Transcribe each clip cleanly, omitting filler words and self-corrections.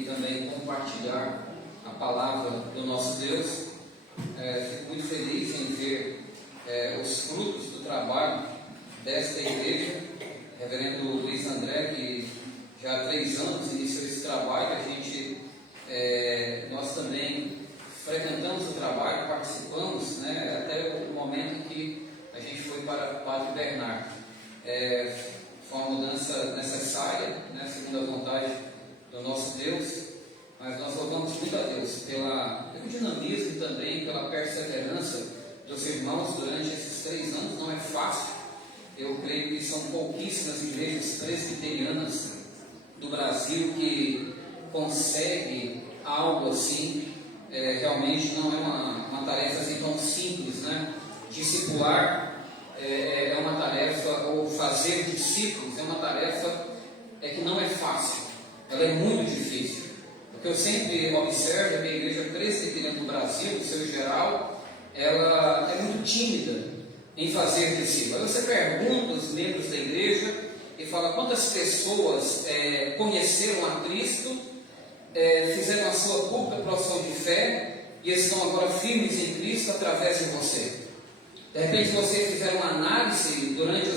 e também compartilhar a palavra do nosso Deus. Fico muito feliz em ver os frutos do trabalho desta igreja. Reverendo Luiz André, que já há 3 anos iniciou esse trabalho, nós também frequentamos o trabalho, participamos, até o momento em que a gente foi para o Padre Bernardo. Foi uma mudança necessária, segundo a vontade do nosso Deus, mas nós louvamos muito a Deus pelo dinamismo e também pela perseverança dos irmãos durante esses 3 anos. Não é fácil. Eu creio que são pouquíssimas igrejas presbiterianas do Brasil que conseguem algo assim. Realmente não é uma tarefa assim tão simples, Discipular é uma tarefa, ou fazer discípulos é uma tarefa que não é fácil, ela é muito difícil. O que eu sempre observo é que a igreja presbiteriana do Brasil, no seu geral, ela é muito tímida em fazer discípulos. Aí você pergunta aos membros da igreja e fala quantas pessoas conheceram a Cristo, fizeram a sua pública profissão de fé e estão agora firmes em Cristo através de você. De repente você fizer uma análise durante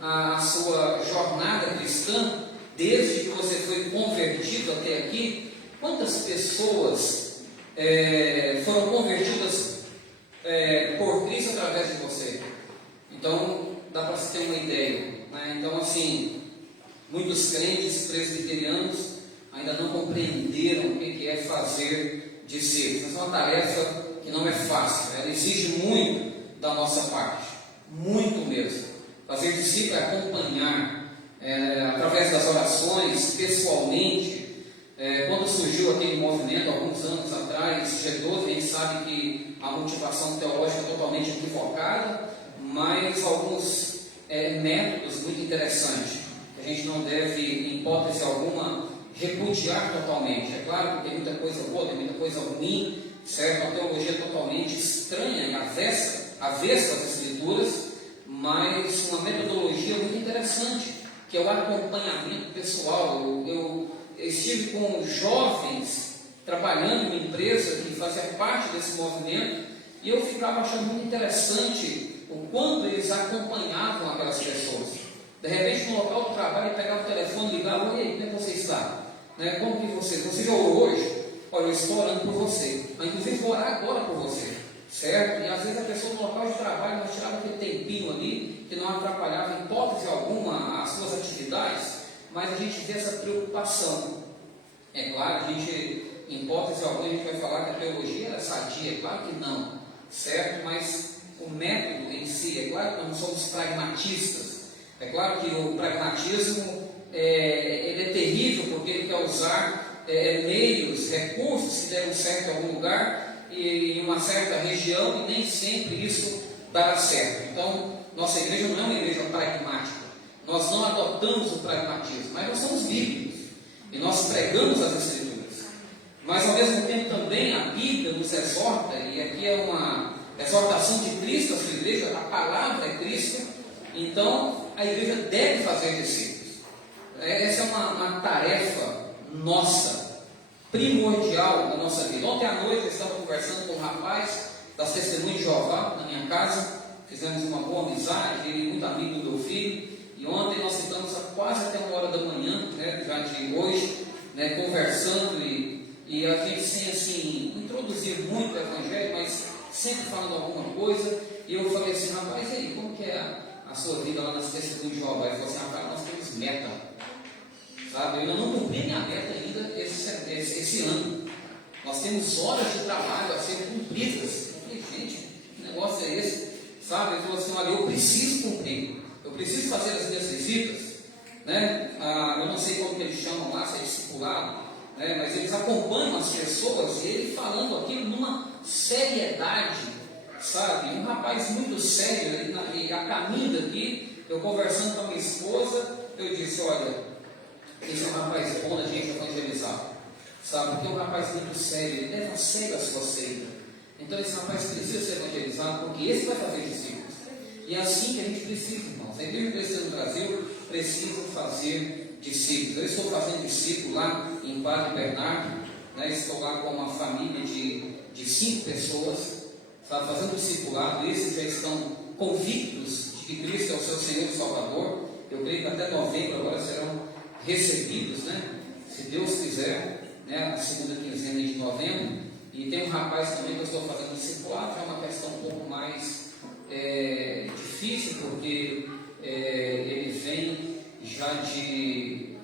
a sua jornada cristã, desde que você foi convertido até aqui, quantas pessoas foram convertidas por Cristo através de você? Então dá para se ter uma ideia, Então assim, muitos crentes presbiterianos ainda não compreenderam o que é fazer discípulos. Essa é uma tarefa que não é fácil, ela exige muito da nossa parte, muito mesmo. Fazer discípulo é acompanhar através das orações, pessoalmente. Quando surgiu aquele movimento, alguns anos atrás, G12, a gente sabe que a motivação teológica é totalmente equivocada, mas alguns métodos muito interessantes, que a gente não deve, em hipótese alguma, repudiar totalmente. É claro que tem muita coisa boa, tem muita coisa ruim, certo? A teologia é totalmente estranha e avessa às Escrituras, mas uma metodologia muito interessante, que é o acompanhamento pessoal. Eu estive com jovens trabalhando em uma empresa que fazia parte desse movimento, e eu ficava achando muito interessante o quanto eles acompanhavam aquelas pessoas. De repente, no local do trabalho, ele pegava o telefone, ligava: "E aí, como é que você está? Como que você já orou hoje? Olha, eu estou orando por você, mas inclusive vou orar agora por você." Certo? E às vezes a pessoa no local de trabalho nós tirava aquele tempinho ali, que não atrapalhava em hipótese alguma as suas atividades, mas a gente vê essa preocupação. É claro, em hipótese alguma, a gente vai falar que a teologia era sadia, é claro que não, certo? Mas o método em si, é claro que nós não somos pragmatistas. É claro que o pragmatismo ele é terrível, porque ele quer usar meios, recursos que deram certo em algum lugar, em uma certa região, e nem sempre isso dará certo. Então, nossa igreja não é uma igreja pragmática. Nós não adotamos o pragmatismo, mas nós somos bíblicos e nós pregamos as Escrituras. Mas ao mesmo tempo também a Bíblia nos exorta, e aqui é uma exortação de Cristo à sua igreja, a palavra é Cristo, então a igreja deve fazer discípulos. Essa é uma tarefa nossa, primordial da nossa vida. Ontem à noite eu estava conversando com um rapaz das Testemunhas de Jeová na minha casa, fizemos uma boa amizade, ele é muito amigo do meu filho, e ontem nós ficamos quase até 1h da manhã, já de hoje, conversando, e a gente sem assim introduzir muito o Evangelho, mas sempre falando alguma coisa. E eu falei assim: "Rapaz, e aí, como que é a sua vida lá nas Testemunhas de Jeová?" Ele falou assim: "Rapaz, nós temos meta, sabe? Eu ainda não cumpri minha meta ainda esse ano. Nós temos horas de trabalho a serem cumpridas." Eu falei: "Gente, que negócio é esse?" Sabe? Ele falou assim: "Olha, eu preciso cumprir, eu preciso fazer as minhas visitas, eu não sei como que eles chamam lá, se é discipulado, mas eles acompanham as pessoas, e ele falando aquilo numa seriedade, sabe? Um rapaz muito sério, e a caminho daqui, eu conversando com a minha esposa, eu disse: "Olha, esse é um rapaz bom da gente evangelizar, sabe? Porque é um rapaz muito sério, ele leva a sério a sua seita. Então esse rapaz precisa ser evangelizado, porque esse vai fazer discípulos." E é assim que a gente precisa, irmãos. A igreja cristã no Brasil precisa fazer discípulos. Eu estou fazendo discípulo lá em Padre Bernardo, né? Estou lá com uma família de 5 pessoas, sabe, fazendo discipulado. Esses já estão convictos de que Cristo é o seu Senhor e Salvador. Eu creio que até novembro agora serão recebidos, né? Se Deus quiser, né? A segunda quinzena de novembro. E tem um rapaz também que eu estou fazendo discipulado, é uma questão um pouco mais difícil, porque ele vem já de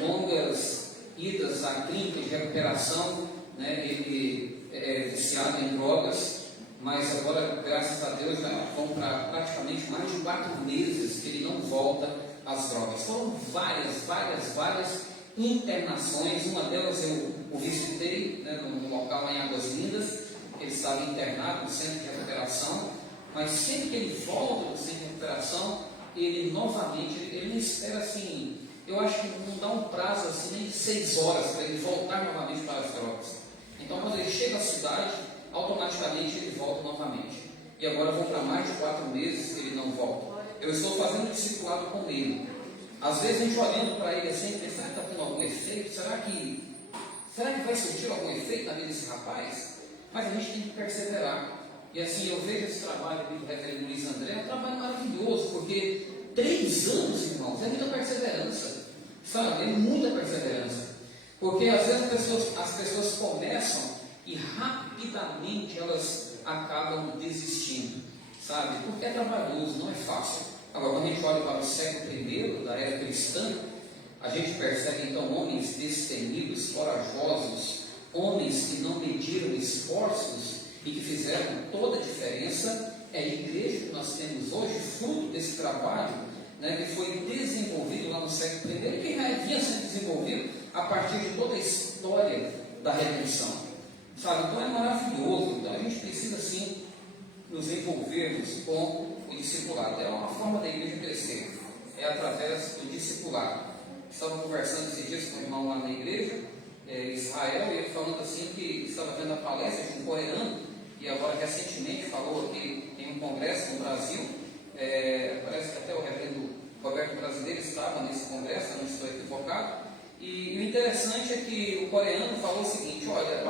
longas idas à clínica de recuperação, né? Ele é viciado em drogas, mas agora, graças a Deus, já vão para praticamente mais de 4 meses que ele não volta às drogas. Foram várias internações. Uma delas eu o visitei, né, num local lá em Águas Lindas. Ele estava internado no centro de recuperação, mas sempre que ele volta do centro de recuperação, ele novamente, ele não espera assim, eu acho que não dá um prazo assim nem de 6 horas para ele voltar novamente para as drogas. Então, quando ele chega à cidade, automaticamente ele volta novamente. E agora vão para mais de 4 meses que ele não volta. Eu estou fazendo discipulado com ele. Às vezes a gente olhando para ele assim, pensa, será que está tendo algum efeito? Será que vai surtir algum efeito na vida desse rapaz? Mas a gente tem que perseverar. E assim, eu vejo esse trabalho aqui do reverendo Luiz André, é um trabalho maravilhoso, porque 3 anos, irmãos, é muita perseverança, sabe? É muita perseverança. Porque às vezes as pessoas começam e rapidamente elas acabam desistindo, sabe? Porque é trabalhoso, não é fácil. Agora, quando a gente olha para o século I da era cristã, a gente percebe então homens destemidos, corajosos, homens que não mediram esforços e que fizeram toda a diferença. É a igreja que nós temos hoje, fruto desse trabalho, né, que foi desenvolvido lá no século I e que já havia sendo desenvolvido a partir de toda a história da redenção, sabe? Então é maravilhoso. Então a gente precisa sim nos envolvermos com o discipulado. É uma forma da igreja crescer, é através do discipulado. Estava conversando esses dias com um irmão lá na igreja, Israel, e ele falando assim que estava vendo a palestra de um coreano, e agora recentemente falou aqui em um congresso no Brasil, parece que até o reverendo Roberto Brasileiro estava nesse congresso, não estou equivocado, e o interessante é que o coreano falou o seguinte: olha,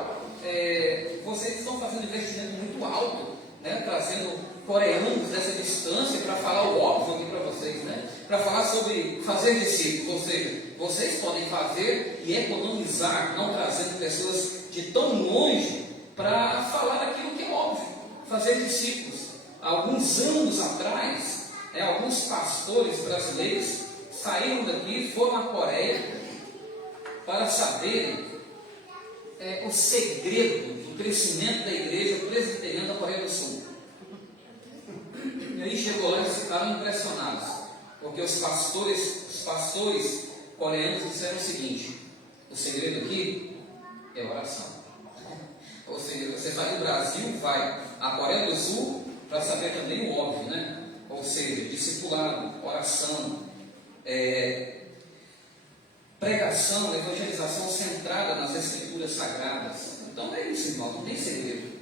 vocês estão fazendo um investimento muito alto, né, trazendo coreanos dessa distância para falar o óbvio aqui para vocês, né? Para falar sobre fazer discípulos, ou seja, vocês podem fazer e economizar, não trazendo pessoas de tão longe para falar aquilo que é óbvio, fazer discípulos. Há alguns anos atrás, alguns pastores brasileiros saíram daqui, foram à Coreia para saberem o segredo do crescimento da igreja presbiteriana da Coreia do Sul. E aí chegou lá e ficaram impressionados, porque os pastores coreanos disseram o seguinte: o segredo aqui é oração. Ou seja, você vai do Brasil, vai à Coreia do Sul para saber também o óbvio, né? Ou seja, discipulado, oração, pregação, evangelização centrada nas escrituras sagradas. Então é isso, irmão, não tem segredo.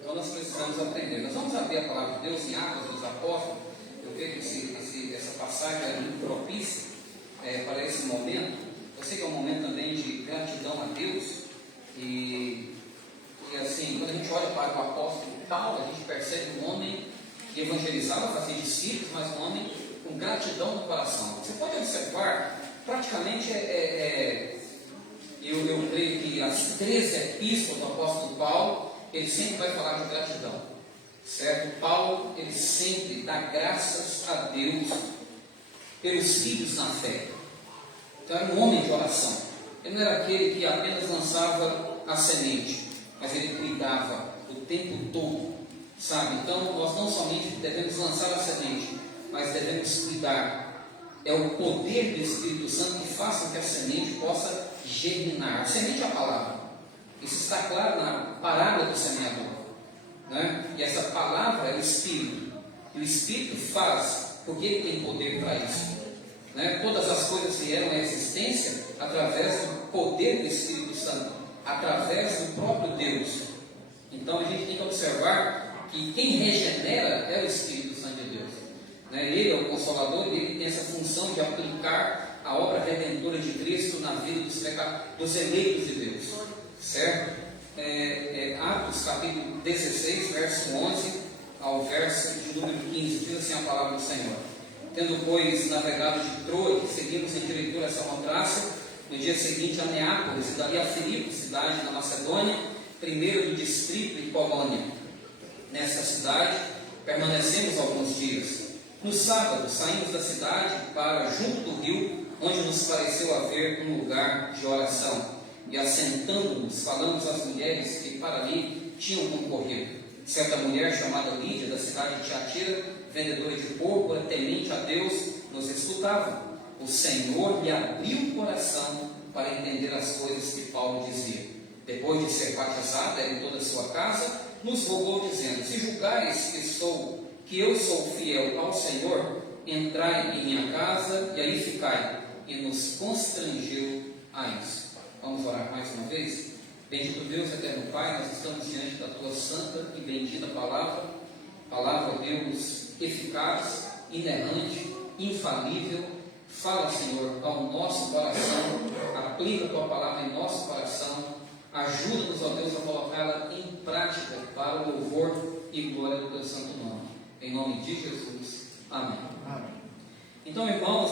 Então nós precisamos aprender. Nós vamos abrir a palavra de Deus em Atos dos Apóstolos. Eu creio que essa passagem é muito propícia para esse momento. Eu sei que é um momento também de gratidão a Deus. E assim, quando a gente olha para o apóstolo Paulo, a gente percebe um homem que evangelizava, fazia discípulos, mas um homem com gratidão no coração. Você pode observar, praticamente eu creio que as 13 epístolas do apóstolo Paulo, ele sempre vai falar de gratidão, certo? Paulo, ele sempre dá graças a Deus pelos filhos na fé. Então era um homem de oração. Ele não era aquele que apenas lançava a semente, mas ele cuidava o tempo todo, sabe? Então nós não somente devemos lançar a semente, mas devemos cuidar. É o poder do Espírito Santo que faça com que a semente possa germinar. A semente é a palavra. Isso está claro na parábola do semeador, né? E essa palavra é o Espírito. E o Espírito faz, porque ele tem poder para isso, né? Todas as coisas vieram à existência através do poder do Espírito Santo, através do próprio Deus. Então a gente tem que observar que quem regenera é o Espírito Santo de Deus, né? Ele é o Consolador e ele tem essa função de aplicar a obra redentora de Cristo na vida dos eleitos de Deus, certo? Atos capítulo 16, verso 11 ao verso de número 15, diz assim a palavra do Senhor: tendo, pois, navegado de Troia, seguimos em diretor a Samotrácia, no dia seguinte a Neápolis, e dali a Filipe, cidade da Macedônia, primeiro do distrito e colônia. Nessa cidade permanecemos alguns dias. No sábado saímos da cidade para junto do rio, onde nos pareceu haver um lugar de oração, e assentando-nos, falamos às mulheres que para ali tinham concorrido. Certa mulher chamada Lídia, da cidade de Tiatira, vendedora de púrpura, temente a Deus, nos escutava. O Senhor lhe abriu o coração para entender as coisas que Paulo dizia. Depois de ser batizada em toda a sua casa, nos rogou, dizendo: se julgares que eu sou fiel ao Senhor, entrai em minha casa e aí ficai. E nos constrangeu a isso. Vamos orar mais uma vez? Bendito Deus, eterno Pai, nós estamos diante da Tua santa e bendita palavra, Deus, eficaz, inerrante, infalível. Fala, Senhor, ao nosso coração, aplica a Tua palavra em nosso coração, ajuda-nos, ó Deus, a colocá-la em prática para o louvor e glória do Teu santo nome. Em nome de Jesus. Amém. Amém. Então, irmãos,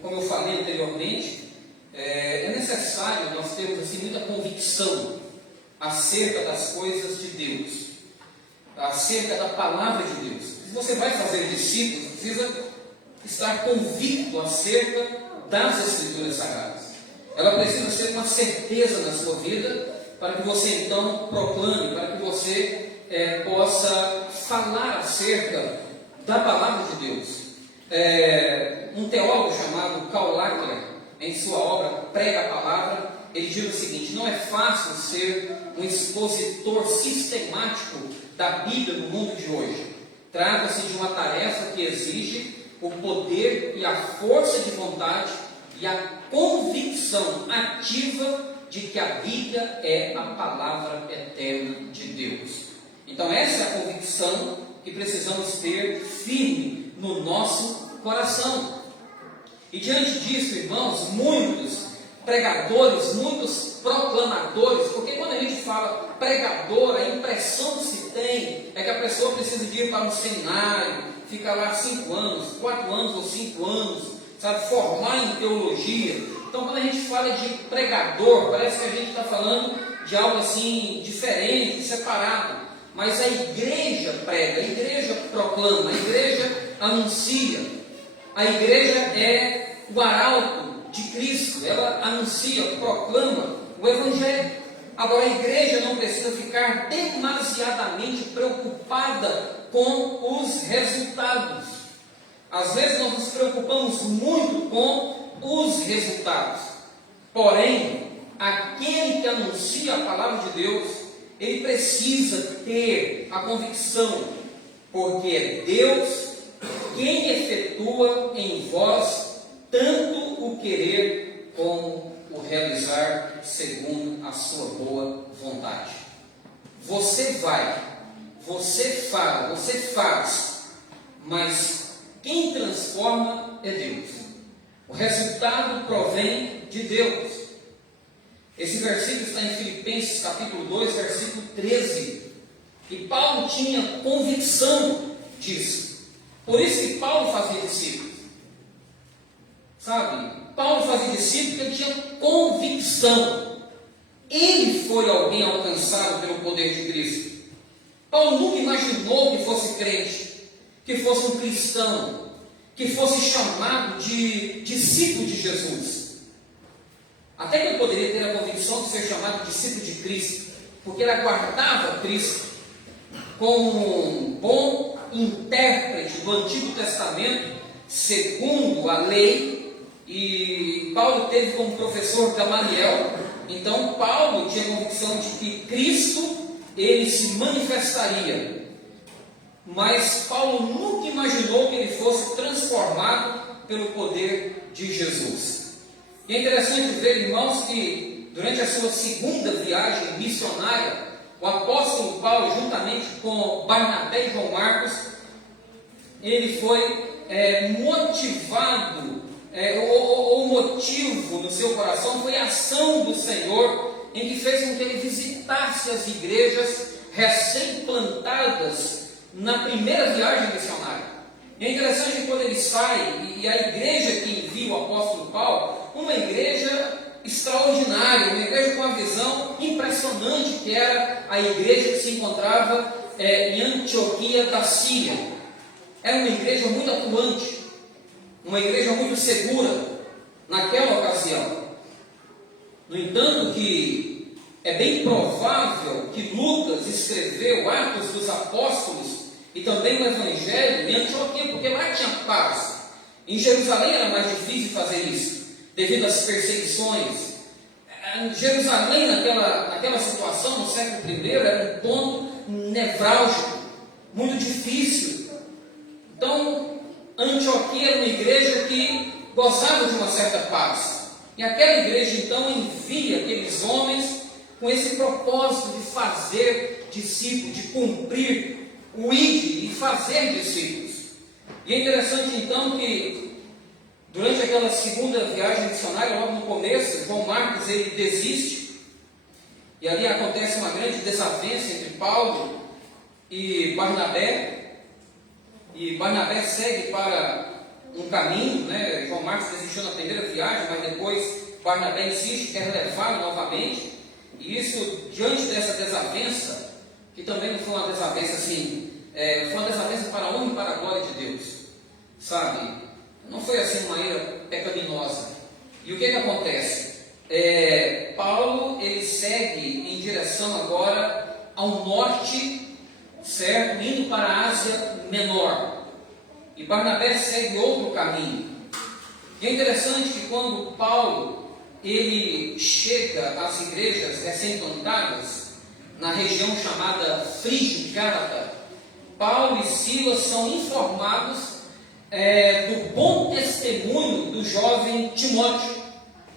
como eu falei anteriormente, é necessário nós termos assim, muita convicção acerca das coisas de Deus, acerca da palavra de Deus. Se você vai fazer discípulos, precisa estar convicto acerca das Escrituras Sagradas. Ela precisa ser uma certeza na sua vida, para que você então proclame, para que você possa falar acerca da palavra de Deus. Um teólogo chamado Karl Lackler, em sua obra Prega a Palavra, ele diz o seguinte: não é fácil ser um expositor sistemático da Bíblia no mundo de hoje. Trata-se de uma tarefa que exige o poder e a força de vontade e a convicção ativa de que a Bíblia é a palavra eterna de Deus. Então essa é a convicção que precisamos ter firme no nosso coração. E diante disso, irmãos, muitos pregadores, muitos proclamadores, porque quando a gente fala pregador, a impressão que se tem é que a pessoa precisa de ir para um seminário, ficar lá 5 anos, 4 anos ou 5 anos, sabe, formar em teologia. Então quando a gente fala de pregador, parece que a gente está falando de algo assim diferente, separado. Mas a igreja prega, a igreja proclama, a igreja anuncia. A igreja é o arauto de Cristo, ela anuncia, proclama o Evangelho. Agora, a igreja não precisa ficar demasiadamente preocupada com os resultados. Às vezes nós nos preocupamos muito com os resultados. Porém, aquele que anuncia a palavra de Deus, ele precisa ter a convicção, porque é Deus quem efetua em vós tanto o querer como o realizar segundo a sua boa vontade. Você vai, você fala, você faz, mas quem transforma é Deus. O resultado provém de Deus. Esse versículo está em Filipenses capítulo 2, versículo 13. E Paulo tinha convicção disso. Por isso que Paulo fazia discípulos. Sabe? Paulo fazia discípulos porque ele tinha convicção. Ele foi alguém alcançado pelo poder de Cristo. Paulo nunca imaginou que fosse crente, que fosse um cristão, que fosse chamado de discípulo de Jesus. Até que ele poderia ter a convicção de ser chamado de discípulo de Cristo, porque ele aguardava Cristo como um bom intérprete do Antigo Testamento, segundo a lei, e Paulo teve como professor Gamaliel. Então Paulo tinha a convicção de que Cristo, ele se manifestaria, mas Paulo nunca imaginou que ele fosse transformado pelo poder de Jesus. E é interessante ver, irmãos, que durante a sua segunda viagem missionária, o apóstolo Paulo, juntamente com Barnabé e João Marcos, ele foi motivado o motivo no seu coração foi a ação do Senhor, em que fez com que ele visitasse as igrejas recém-plantadas na primeira viagem missionária. E é interessante que quando ele sai, e a igreja que envia o apóstolo Paulo, uma igreja extraordinária, uma igreja com uma visão impressionante, que era a igreja que se encontrava em Antioquia da Síria. Era uma igreja muito atuante, uma igreja muito segura naquela ocasião. No entanto, que é bem provável que Lucas escreveu Atos dos Apóstolos e também o Evangelho em Antioquia, porque lá tinha paz. Em Jerusalém era mais difícil fazer isso, devido às perseguições. Jerusalém, naquela situação, no século I, era um ponto nevrálgico, muito difícil. Então, Antioquia era uma igreja que gozava de uma certa paz. E aquela igreja, então, envia aqueles homens com esse propósito de fazer discípulos, de cumprir o ID e fazer discípulos. E é interessante, então, que durante aquela segunda viagem missionária, logo no começo, João Marcos ele desiste, e ali acontece uma grande desavença entre Paulo e Barnabé segue para um caminho, né? João Marcos desistiu na primeira viagem, mas depois Barnabé insiste, quer levá-lo novamente, e isso, diante dessa desavença, que também não foi uma desavença assim, foi uma desavença para a honra e para a glória de Deus, sabe? Não foi assim uma ira pecaminosa. E o que acontece? Paulo, ele segue em direção agora ao norte, certo? Indo para a Ásia Menor. E Barnabé segue outro caminho. E é interessante que quando Paulo, ele chega às igrejas recém-plantadas, na região chamada Frígia e Gálata, Paulo e Silas são informados do bom testemunho do jovem Timóteo,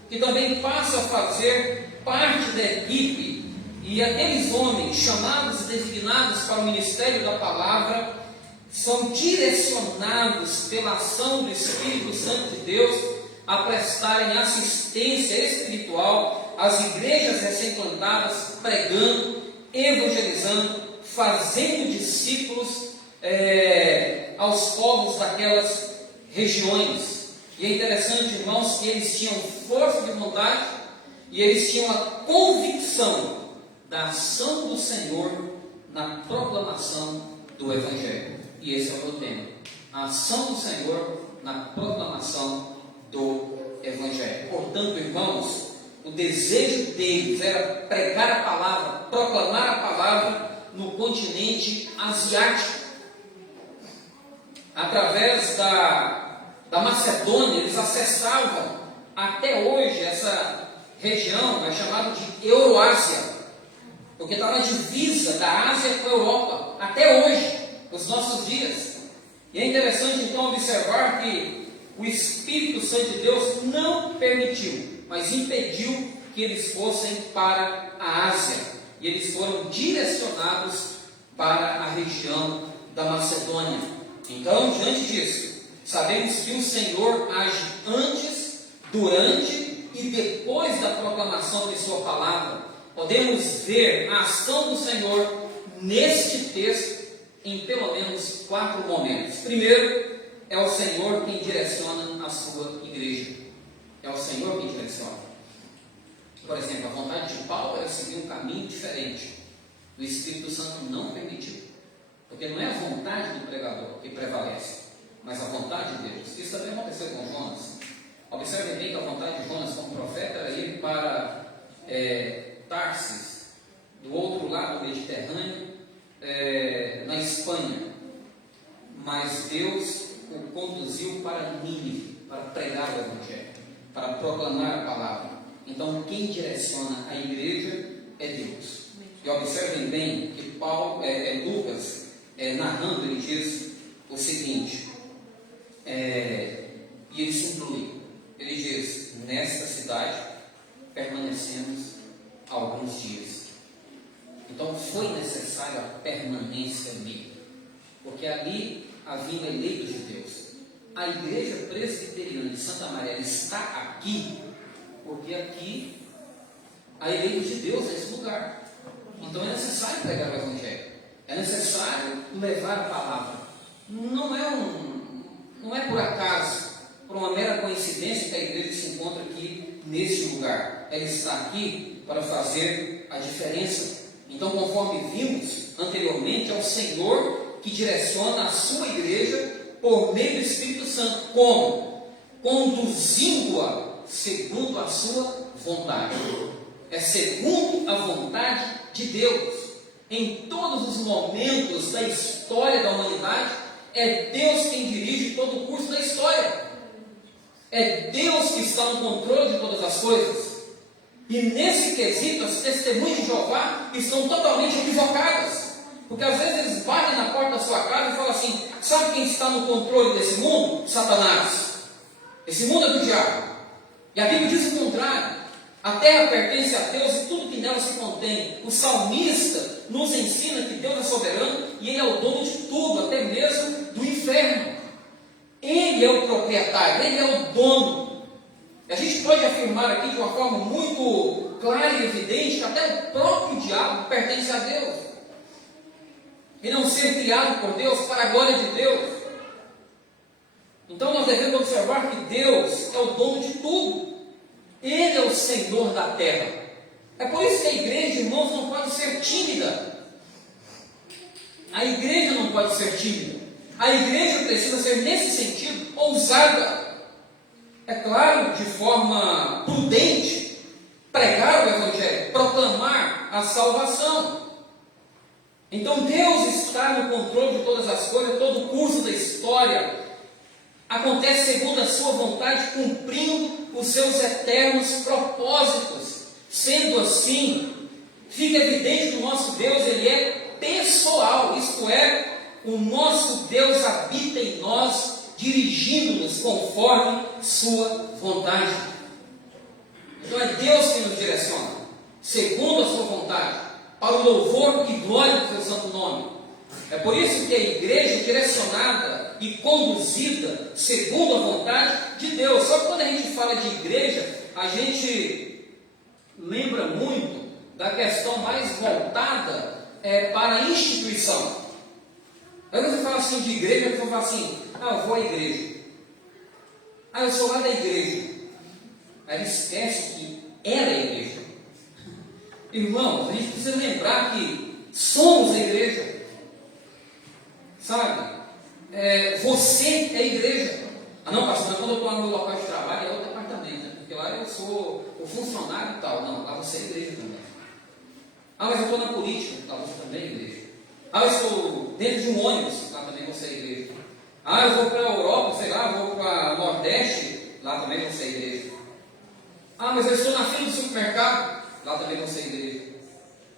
que também passa a fazer parte da equipe, e aqueles homens chamados e designados para o ministério da palavra são direcionados pela ação do Espírito Santo de Deus a prestarem assistência espiritual às igrejas recém-plantadas, pregando, evangelizando, fazendo discípulos aos povos daquelas regiões. E é interessante, irmãos, que eles tinham força de vontade e eles tinham a convicção da ação do Senhor na proclamação do Evangelho. E esse é o meu tema: a ação do Senhor na proclamação do Evangelho. Portanto, irmãos, o desejo deles era pregar a palavra, proclamar a palavra no continente asiático. Através da Macedônia, eles acessavam até hoje essa região, é chamada de Euroásia, porque está na divisa da Ásia com a Europa, até hoje, nos nossos dias. E é interessante então observar que o Espírito Santo de Deus não permitiu, mas impediu que eles fossem para a Ásia, e eles foram direcionados para a região da Macedônia. Então, diante disso, sabemos que o Senhor age antes, durante e depois da proclamação de sua palavra. Podemos ver a ação do Senhor neste texto em pelo menos 4 momentos. Primeiro, é o Senhor quem direciona a sua igreja. É o Senhor quem direciona. Por exemplo, a vontade de Paulo era seguir um caminho diferente. O Espírito Santo não permitiu. Porque não é a vontade do pregador que prevalece, mas a vontade de Deus. Isso também aconteceu com Jonas. Observem bem que a vontade de Jonas como profeta era ir para Tarsis, do outro lado do Mediterrâneo, na Espanha. Mas Deus o conduziu para Nínive, para pregar o Evangelho, para proclamar a palavra. Então, quem direciona a igreja é Deus. E observem bem que Lucas, narrando, ele diz o seguinte, e ele se inclui. Ele diz: nesta cidade permanecemos alguns dias. Então foi necessária a permanência ali, porque ali haviam eleitos de Deus, a igreja presbiteriana de Santa Maria está aqui, porque aqui a igreja de Deus é esse lugar. Então é necessário pregar o Evangelho, é necessário levar a palavra. Não é por acaso, por uma mera coincidência que a igreja se encontra aqui neste lugar. Ela está aqui para fazer a diferença. Então, conforme vimos anteriormente, é o Senhor que direciona a sua igreja por meio do Espírito Santo. Como? Conduzindo-a segundo a sua vontade. É segundo a vontade de Deus. Em todos os momentos da história da humanidade, é Deus quem dirige todo o curso da história. É Deus que está no controle de todas as coisas. E nesse quesito, as testemunhas de Jeová estão totalmente equivocadas. Porque às vezes eles batem na porta da sua casa e falam assim: sabe quem está no controle desse mundo? Satanás. Esse mundo é do diabo. E a Bíblia diz o contrário. A terra pertence a Deus e tudo que nela se contém. O salmista nos ensina que Deus é soberano e Ele é o dono de tudo, até mesmo do inferno. Ele é o proprietário, Ele é o dono. E a gente pode afirmar aqui de uma forma muito clara e evidente que até o próprio diabo pertence a Deus. Ele é um ser criado por Deus para a glória de Deus. Então nós devemos observar que Deus é o dono de tudo. Ele é o Senhor da terra. É por isso que a igreja, irmãos, não pode ser tímida. A igreja não pode ser tímida. A igreja precisa ser, nesse sentido, ousada. É claro, de forma prudente, pregar o Evangelho, proclamar a salvação. Então Deus está no controle de todas as coisas, todo o curso da história acontece segundo a sua vontade, cumprindo os seus eternos propósitos. Sendo assim, fica evidente que o nosso Deus, Ele é pessoal, isto é, o nosso Deus habita em nós, dirigindo-nos conforme sua vontade. Então é Deus que nos direciona, segundo a sua vontade, para o louvor e glória do seu santo nome. É por isso que a igreja é direcionada e conduzida segundo a vontade de Deus. Só que quando a gente fala de igreja, a gente lembra muito da questão mais voltada para a instituição. Aí você fala assim de igreja, você fala assim: eu vou à igreja. Eu sou lá da igreja. Aí ele esquece que era a igreja. Irmãos, a gente precisa lembrar que somos a igreja. Sabe? Você é a igreja. Não, pastor, quando eu estou no meu local de trabalho é outro departamento, né? Porque lá eu sou o funcionário e tal. Não, lá você é a igreja também. Mas eu estou na política. Lá você também é a igreja. Eu estou dentro de um ônibus. Lá também você é a igreja. Eu vou para a Europa, sei lá, vou para o Nordeste. Lá também você é a igreja. Mas eu estou na fila do supermercado. Lá também você é a igreja.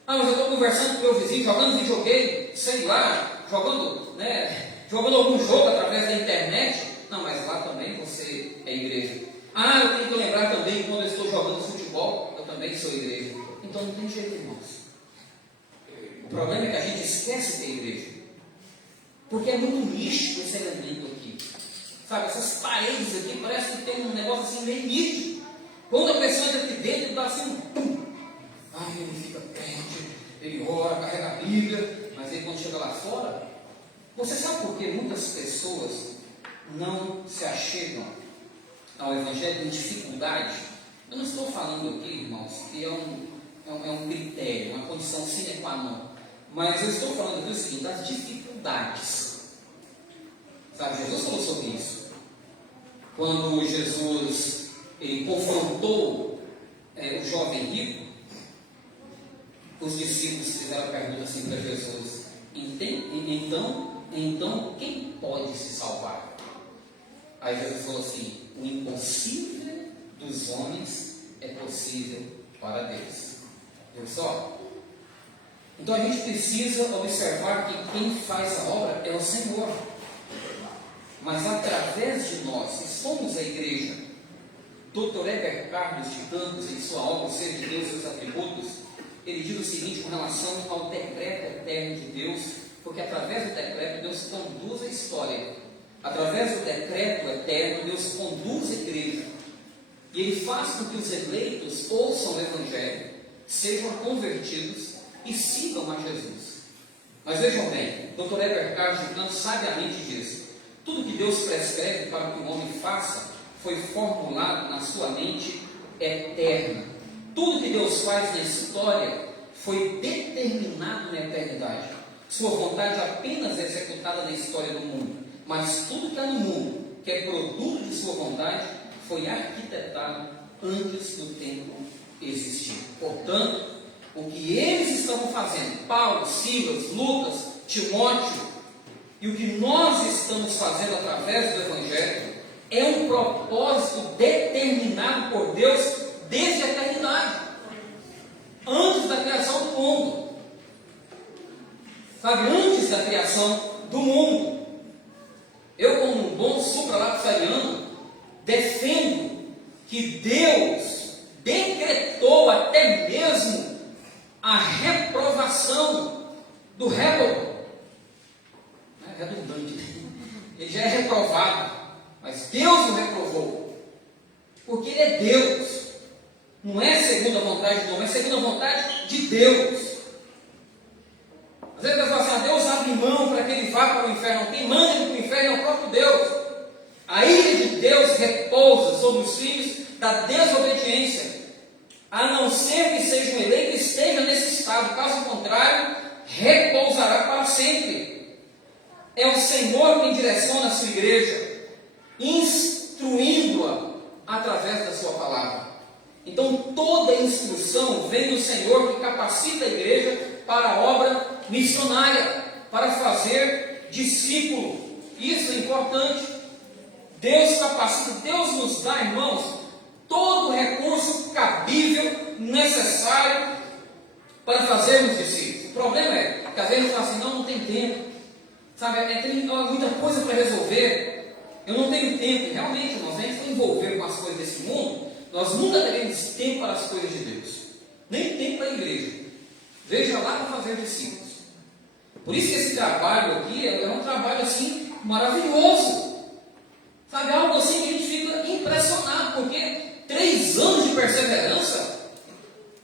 Mas eu estou conversando com o meu vizinho, jogando videogame, sei lá, jogando algum jogo através da internet. Não, mas lá também você é igreja. Eu tenho que lembrar também que quando eu estou jogando futebol, eu também sou igreja. Então não tem jeito, irmãos. O problema é que a gente esquece de ter igreja. Porque é muito místico esse elemento aqui. Sabe, essas paredes aqui parece que tem um negócio assim meio místico. Quando a pessoa entra aqui dentro, ele dá assim pum. Ele fica crente, ele ora, carrega a Bíblia, mas aí quando chega lá fora, você sabe por que muitas pessoas não se achegam ao Evangelho com dificuldade? Eu não estou falando aqui, irmãos, que é um critério, uma condição sine qua non, mas eu estou falando aqui o seguinte, das dificuldades. Sabe, Jesus falou sobre isso. Quando Jesus ele confrontou o jovem rico, os discípulos fizeram a pergunta assim para Jesus: então quem pode se salvar? Aí Jesus falou assim: o impossível dos homens é possível para Deus. Viu só? Então a gente precisa observar que quem faz a obra é o Senhor. Mas através de nós, que somos a igreja, Dr. Heber Carlos de Campos, em sua obra O Ser de Deus e seus Atributos, ele diz o seguinte com relação ao decreto eterno de Deus, porque através do decreto Deus conduz a história. Através do decreto eterno, Deus conduz a igreja. E Ele faz com que os eleitos ouçam o Evangelho, sejam convertidos e sigam a Jesus. Mas vejam bem, Dr. Herbert Carson sabiamente diz: tudo que Deus prescreve para que o homem faça foi formulado na sua mente eterna. Tudo que Deus faz na história foi determinado na eternidade. Sua vontade apenas é executada na história do mundo. Mas tudo que há no mundo, que é produto de sua vontade, foi arquitetado antes do tempo existir. Portanto, o que eles estavam fazendo, Paulo, Silas, Lucas, Timóteo, e o que nós estamos fazendo através do Evangelho, é um propósito determinado por Deus desde a eternidade, antes da criação do mundo. Sabe, antes da criação do mundo. Eu, como um bom supralapsariano, defendo que Deus decretou até mesmo a reprovação do réprobo. É redundante, ele já é reprovado, mas Deus o reprovou, porque Ele é Deus, não é segundo a vontade do homem, é segundo a vontade de Deus. Às vezes Deus fala assim: Deus abre mão para que ele vá para o inferno. Quem manda ele para o inferno é o próprio Deus. A ira de Deus repousa sobre os filhos da desobediência, a não ser que seja um eleito e esteja nesse estado. Caso contrário, repousará para sempre. É o Senhor quem direciona a sua igreja, instruindo-a através da sua palavra. Então toda instrução vem do Senhor, que capacita a igreja para a obra missionária, para fazer discípulo. Isso é importante. Deus capacita, Deus nos dá, irmãos, todo o recurso cabível, necessário para fazermos discípulos. O problema é que às vezes fala assim: não tem tempo, sabe, tem muita coisa para resolver, eu não tenho tempo. Realmente, nós nem nos envolver com as coisas desse mundo, nós nunca teremos tempo para as coisas de Deus, nem tempo para a igreja. Veja lá para fazer discípulos. Por isso que esse trabalho aqui é um trabalho assim maravilhoso. Sabe, algo assim que a gente fica impressionado, porque 3 anos de perseverança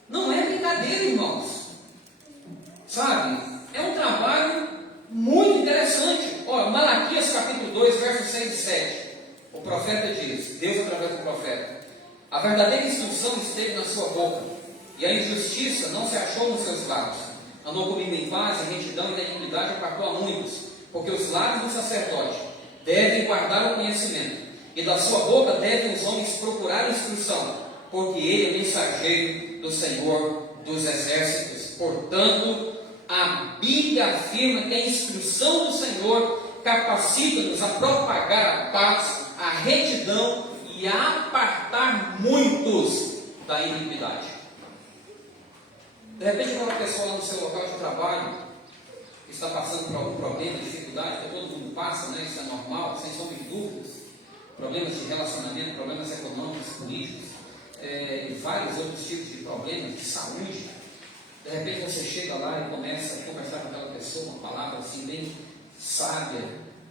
não é brincadeira, irmãos. Sabe, é um trabalho muito interessante. Olha, Malaquias capítulo 2, versos 6 e 7. O profeta diz, Deus através do profeta: a verdadeira instrução esteve na sua boca, e a injustiça não se achou nos seus lábios. Andou comigo em paz, em retidão e na iniquidade apartou a muitos, porque os lábios do sacerdote devem guardar o conhecimento, e da sua boca devem os homens procurar instrução, porque ele é mensageiro do Senhor dos exércitos. Portanto, a Bíblia afirma que a instrução do Senhor capacita-nos a propagar a paz, a retidão e a apartar muitos da iniquidade. De repente, uma pessoa lá no seu local de trabalho que está passando por algum problema, dificuldade, que todo mundo passa, né? Isso é normal, sem sombra de dúvidas. Problemas de relacionamento, problemas econômicos, políticos, e vários outros tipos de problemas de saúde. De repente você chega lá e começa a conversar com aquela pessoa, uma palavra assim bem sábia,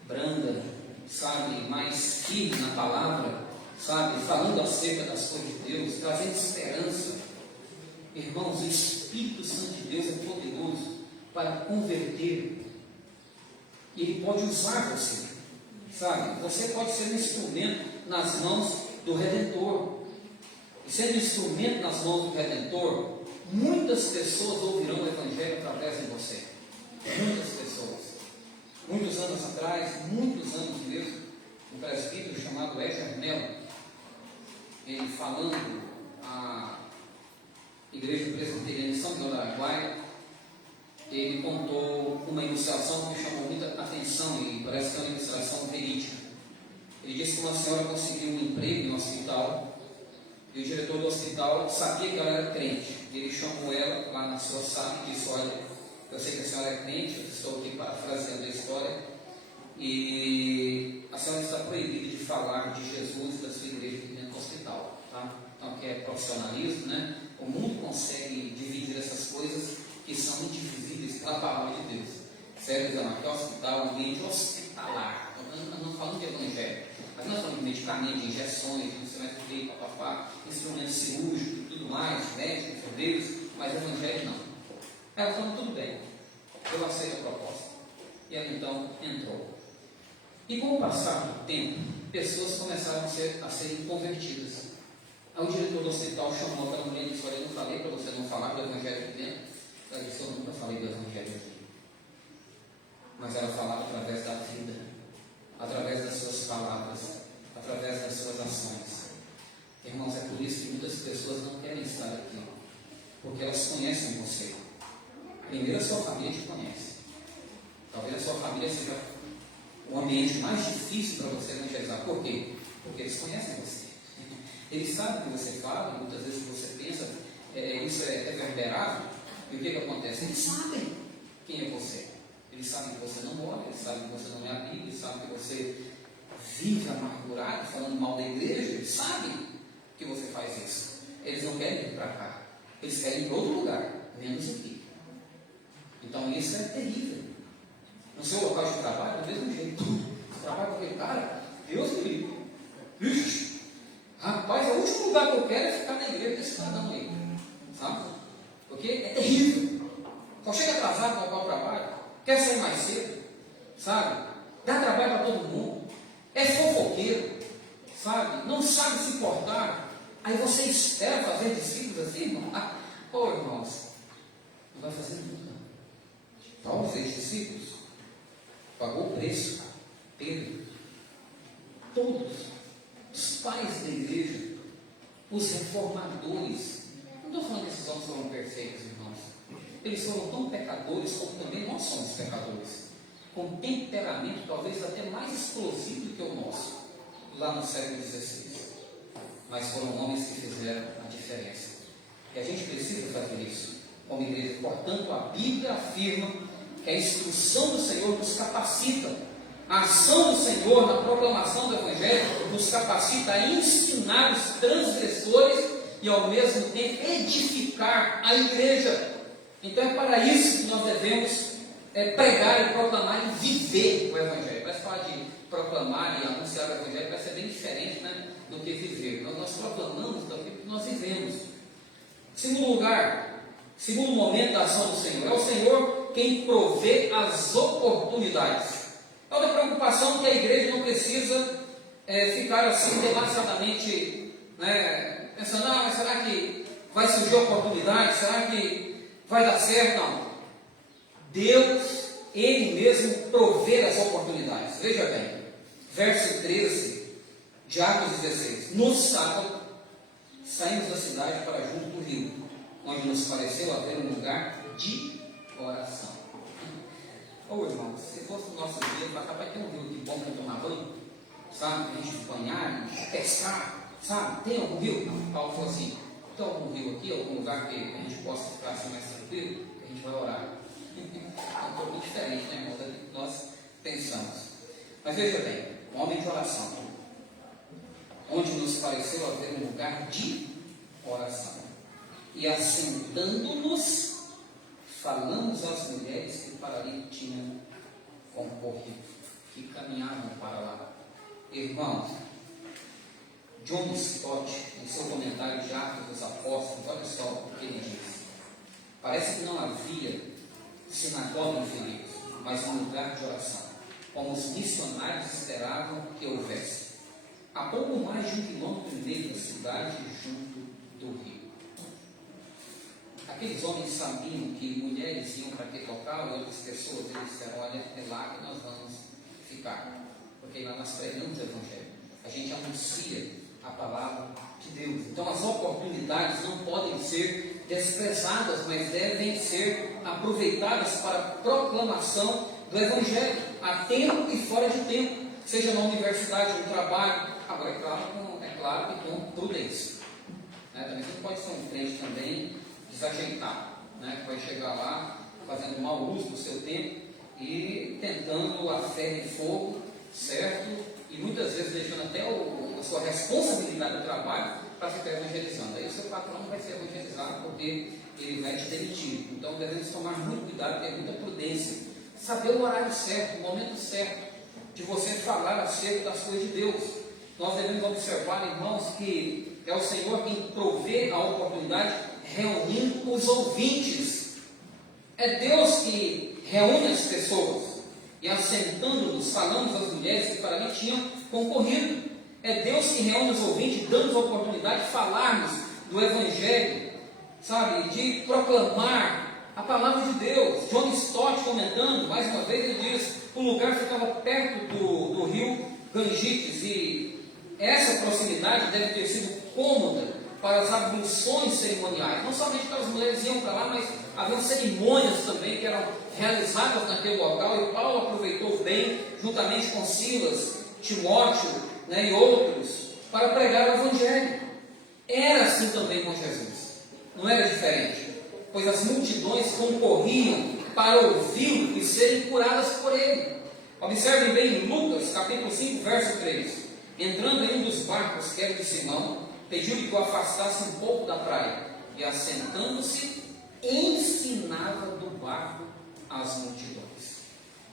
branda, sabe, mais firme na palavra, sabe, falando acerca das coisas de Deus, trazendo esperança. Irmãos, o Espírito Santo de Deus é poderoso para converter. Ele pode usar você, sabe? Você pode ser um instrumento nas mãos do Redentor. E sendo um instrumento nas mãos do Redentor, muitas pessoas ouvirão o Evangelho através de você. Muitas pessoas. Muitos anos atrás, muitos anos mesmo, um presbítero chamado Edgar Mello, ele falando a Igreja Presbiteriana de São Miguel do Araguaia, ele contou uma ilustração que me chamou muita atenção e parece que é uma ilustração verídica. Ele disse que uma senhora conseguiu um emprego no hospital e o diretor do hospital sabia que ela era crente. Ele chamou ela lá na sua sala e disse: olha, eu sei que a senhora é crente, eu estou aqui parafraseando a história, e a senhora está proibida de falar de Jesus e da sua igreja aqui dentro do hospital, tá? Então aqui é profissionalismo, né? O mundo consegue dividir essas coisas que são indivisíveis pela palavra de Deus. Sério, não, aqui é hospital, um ambiente hospitalar. Então nós não falamos de evangelho. Mas nós falamos de medicamentos, de injeções, de instrumentos, papapá, instrumentos cirúrgicos e tudo mais, médicos, enfermeiros, mas evangelho não. Ela falou, tudo bem, eu aceito a proposta. E ela então entrou. E com o passar do tempo, pessoas começaram a serem convertidas. Aí o diretor do hospital chamou aquela mulher e disse, olha, eu não falei para você não falar do evangelho aqui dentro. Ela disse, eu nunca falei do evangelho aqui. Mas ela falava através da vida, através das suas palavras, através das suas ações. Irmãos, é por isso que muitas pessoas não querem estar aqui, porque elas conhecem você. Primeiro a sua família te conhece. Talvez a sua família seja o ambiente mais difícil para você evangelizar. Por quê? Porque eles conhecem você. Eles sabem o que você fala, muitas vezes você pensa, isso é reverberado, e o que acontece? Eles sabem quem é você. Eles sabem que você não morre, eles sabem que você não é amigo, eles sabem que você vive amargurado, falando mal da igreja, eles sabem que você faz isso. Eles não querem ir para cá, eles querem ir para outro lugar, menos aqui. Então isso é terrível. No seu local de trabalho, do mesmo jeito. Você trabalha com aquele cara, Deus me livre. Ixi, rapaz, é o último lugar que eu quero é ficar na igreja desse cidadão aí. Sabe? Porque é terrível. Só chega atrasado no local de trabalho, quer sair mais cedo, sabe? Dá trabalho para todo mundo. É fofoqueiro, sabe? Não sabe se portar. Aí você espera fazer discípulos assim, irmão? Irmãos, não vai fazer nunca. Paulo fez discípulos, pagou o preço. Pedro, todos os pais da igreja, os reformadores. Não estou falando que esses homens foram perfeitos, irmãos. Eles foram tão pecadores como também nós somos pecadores, com temperamento talvez até mais explosivo do que o nosso, lá no século XVI. Mas foram homens que fizeram a diferença. E a gente precisa fazer isso como igreja. Portanto, a Bíblia afirma que a instrução do Senhor nos capacita, a ação do Senhor na proclamação do Evangelho nos capacita a ensinar os transgressores e ao mesmo tempo edificar a igreja. Então é para isso que nós devemos pregar e proclamar e viver o Evangelho. Para falar de proclamar e anunciar o Evangelho vai ser bem diferente, né, do que viver. Nós proclamamos do que nós vivemos. Segundo lugar, segundo momento da ação do Senhor, é o Senhor quem provê as oportunidades. É uma preocupação que a igreja não precisa ficar assim demasiadamente pensando, mas será que vai surgir oportunidade? Será que vai dar certo? Não. Deus, Ele mesmo provê as oportunidades. Veja bem, verso 13 de Atos 16. No sábado, saímos da cidade para junto do rio, onde nos pareceu haver um lugar de oração. Irmão, se fosse o nosso dia, vai ter um rio de bom para tomar banho, sabe? A gente banhar, pescar, sabe? Tem algum rio? Não. Paulo falou assim, tem algum rio aqui, algum lugar que a gente possa ficar assim mais tranquilo, que a gente vai orar. É um pouco diferente, né, irmão, do que nós pensamos. Mas veja bem, um homem de oração, onde nos pareceu haver um lugar de oração. E assentando-nos, falamos às mulheres que para ali tinham concorrido, que caminhavam para lá. Irmãos, John Stott, em seu comentário de Atos dos Apóstolos, olha só o que ele diz. Parece que não havia sinagoga em Filipos, mas um lugar de oração, como os missionários esperavam que houvesse. A pouco mais de 1,5 km da cidade, junto do rio. Aqueles homens sabiam que mulheres iam para aquele local e outras pessoas, eles disseram, olha, é lá que nós vamos ficar, porque lá nós pregamos o Evangelho, a gente anuncia a palavra de Deus. Então as oportunidades não podem ser desprezadas, mas devem ser aproveitadas para a proclamação do Evangelho, a tempo e fora de tempo, seja na universidade, no trabalho. Agora é claro que com prudência, também você não pode ser um crente também desajeitado, que vai chegar lá fazendo mau uso do seu tempo e tentando a fé de fogo, certo? E muitas vezes deixando até a sua responsabilidade do trabalho para ficar evangelizando. Aí o seu patrão não vai ser evangelizado porque ele vai te demitir. Então devemos tomar muito cuidado, ter muita prudência, saber o horário certo, o momento certo, de você falar acerca das coisas de Deus. Nós devemos observar, irmãos, que é o Senhor quem provê a oportunidade, reunindo os ouvintes. É Deus que reúne as pessoas, e assentando-nos, falamos às mulheres que para mim tinham concorrido. É Deus que reúne os ouvintes, dando-nos a oportunidade de falarmos do Evangelho, sabe, de proclamar a palavra de Deus. John Stott, comentando, mais uma vez, ele diz: o lugar ficava perto do rio Gangites, e essa proximidade deve ter sido cômoda para as abluções cerimoniais. Não somente que as mulheres iam para lá, mas haviam cerimônias também que eram realizadas naquele local, e Paulo aproveitou bem, juntamente com Silas, Timóteo, né, e outros, para pregar o Evangelho. Era assim também com Jesus, não era diferente, pois as multidões concorriam para ouvi-lo e serem curadas por ele. Observem bem Lucas, capítulo 5, verso 3. Entrando em um dos barcos, que era de Simão, pediu-lhe que o afastasse um pouco da praia, e assentando-se, ensinava do barco as multidões.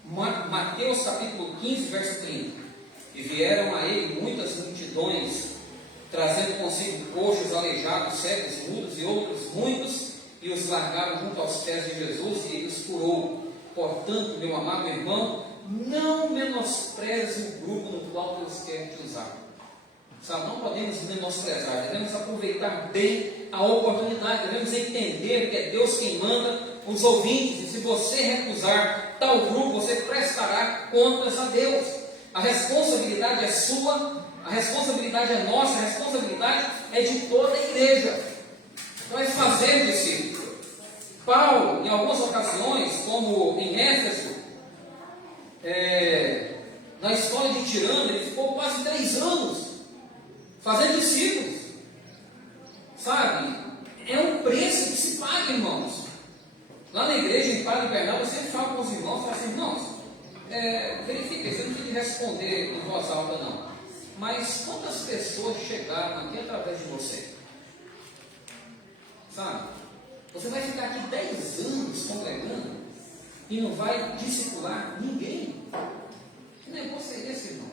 Mateus capítulo 15, verso 30. E vieram a ele muitas multidões, trazendo consigo coxos, aleijados, cegos, mudos e outros muitos, e os largaram junto aos pés de Jesus, e ele os curou. Portanto, meu amado irmão, não menospreze o grupo no qual Deus quer te usar. Sabe, não podemos menosprezar, devemos aproveitar bem a oportunidade, devemos entender que é Deus quem manda os ouvintes, e se você recusar tal grupo, você prestará contas a Deus. A responsabilidade é sua, a responsabilidade é nossa, a responsabilidade é de toda a igreja. Nós fazemos discípulos. Paulo, em algumas ocasiões, como em Éfeso, na escola de Tirano, ele ficou quase 3 anos fazendo discípulos. Sabe? É um preço que se paga, irmãos. Lá na igreja, em Padre Bernardo, eu sempre falo com os irmãos, falo assim: irmãos, verifique, você não tem que responder em voz alta, não. Mas quantas pessoas chegaram aqui através de você? Sabe? Você vai ficar aqui 10 anos congregando e não vai discipular ninguém? Que negócio é esse, irmãos?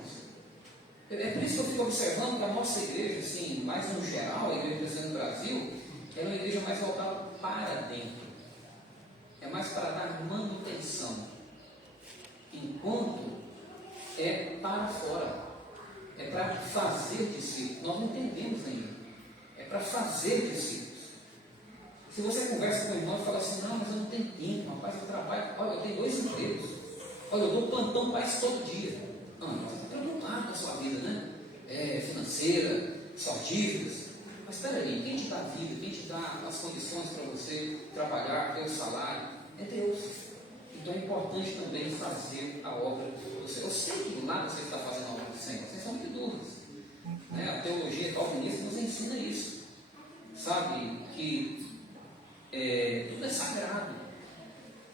É por isso que eu fico observando que a nossa igreja, assim, mais no geral, a igreja presente no Brasil, é uma igreja mais voltada para dentro. É mais para dar manutenção. Enquanto é para fora. É para fazer discípulos. Nós não entendemos ainda. É para fazer discípulos. Se você conversa com o irmão e fala assim: não, mas eu não tenho tempo, rapaz, eu trabalho, olha, eu tenho 2 empregos, olha, eu dou plantão quase todo dia. Não, você está preocupado com a sua vida, né? Financeira, suas dívidas. Mas espera aí, quem te dá a vida, quem te dá as condições para você trabalhar, ter o salário? É Deus. Então é importante também fazer a obra do Senhor. Eu sei que lá você está fazendo a obra do Senhor, vocês são muito dúvidas, né? A teologia calvinista nos ensina isso, sabe? Que tudo é sagrado,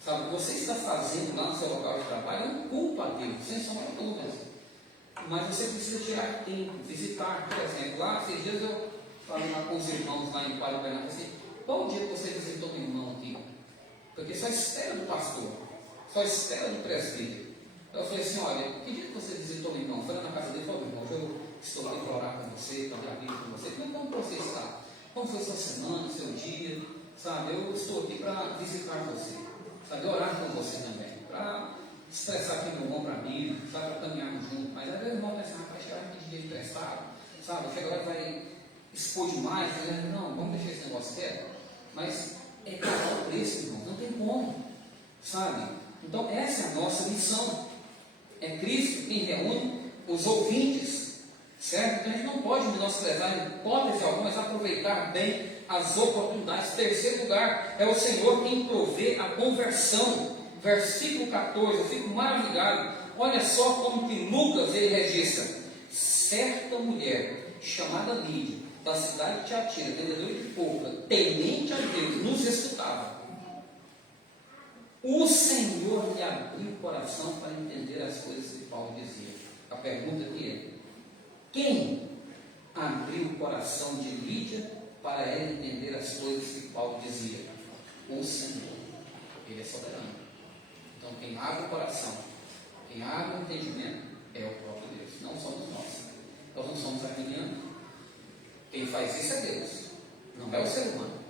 sabe? O que você está fazendo lá no seu local de trabalho não culpa a Deus, sem sombra de dúvidas, mas você precisa tirar tempo, visitar. Por exemplo, lá, esses dias eu falei lá com os irmãos lá em Padre Bernardo, assim: qual o dia que você visitou meu irmão aqui? Porque só espera do pastor, só espera do presbítero. Eu falei assim: olha, que dia que você visitou meu irmão? Foi lá na casa dele e falou: irmão, eu estou aqui para orar com você, para abrir a Bíblia com você. Como você está? Como foi sua semana, seu dia? Sabe, eu estou aqui para visitar você, sabe, orar com você também, para expressar aqui meu irmão para a Bíblia, sabe, para caminharmos juntos. Mas aí o irmão pensa: rapaz, chegar aqui de dinheiro emprestado, sabe, chega agora vai expor demais, né? Não, vamos deixar esse negócio quieto. Mas é pagar o preço, irmão, não tem como, sabe? Então essa é a nossa missão. É Cristo quem reúne os ouvintes, certo? Então a gente não pode menosprezar em hipótese alguma, mas aproveitar bem as oportunidades. Terceiro lugar, é o Senhor quem provê a conversão. Versículo 14, eu fico maravilhado. Olha só como que Lucas ele registra: certa mulher chamada Lídia, da cidade de Tiatira, vendedora de polpa, temente a Deus, nos escutava. O Senhor lhe abriu o coração para entender as coisas que Paulo dizia. A pergunta aqui é: quem abriu o coração de Lídia para ela entender as coisas que Paulo dizia? O Senhor. Ele é soberano. Então quem abre o coração, quem abre o entendimento, É o próprio Deus, não somos nós. Nós não somos arminianos. Quem faz isso é Deus, não é o ser humano.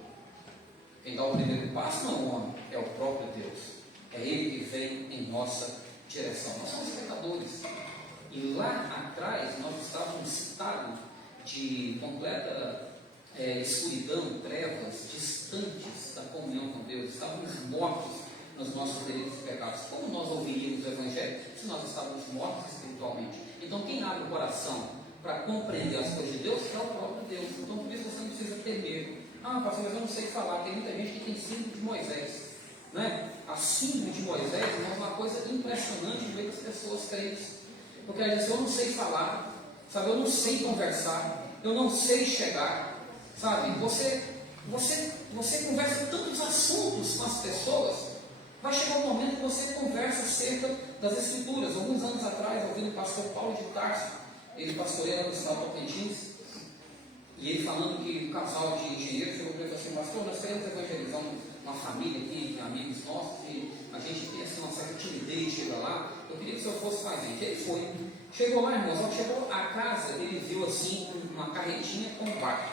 Quem dá o primeiro passo não é o homem, é o próprio Deus. É Ele que vem em nossa direção. Nós somos pecadores. E lá atrás nós estávamos em estado de completa escuridão, trevas, distantes da comunhão com Deus. Estávamos mortos nos nossos delitos e pecados. Como nós ouviríamos o Evangelho se nós estávamos mortos espiritualmente? Então quem abre o coração para compreender as coisas de Deus é o próprio Deus. Então por isso você não precisa ter medo. Ah, pastor, mas eu não sei falar. Tem muita gente que tem síndrome de Moisés, né? A síndrome de Moisés é uma coisa impressionante no meio das pessoas crentes, porque ela diz: eu não sei falar, sabe? Eu não sei conversar, eu não sei chegar, sabe? Você conversa tantos assuntos com as pessoas, vai chegar um momento que você conversa acerca das Escrituras. Alguns anos atrás, ouvindo o pastor Paulo de Tarso, ele pastoreia no estado Tocantins, e ele falando que o casal de engenheiros chegou para ele e falou assim: pastor, nós queremos evangelizar uma família aqui, amigos nossos, e a gente tem assim, uma certa timidez, chega lá, eu queria que o senhor fosse com a gente. Ele foi, chegou lá, irmãos, quando chegou à casa, ele viu assim uma carretinha com um barco,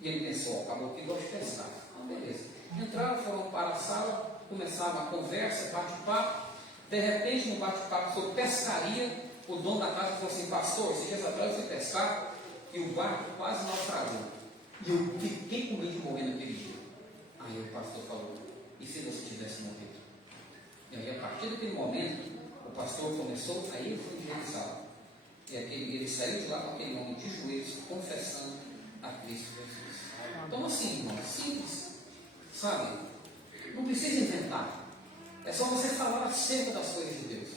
e ele pensou: acabou que gosta de pescar. Ah, beleza. Entraram, foram para a sala, começava a conversa, bate-papo. De repente, no bate-papo sobre pescaria, o dono da casa falou assim: pastor, esses dias atrás eu fui pescar e o barco quase naufragou. E eu fiquei com medo de morrer naquele dia. Aí o pastor falou: e se você tivesse morrido? E aí, a partir daquele momento, o pastor começou a evangelizar. E ele saiu de lá com aquele homem de joelhos, confessando a Cristo Jesus. Então, assim, irmão, simples, sabe? Não precisa inventar. É só você falar acerca das coisas de Deus.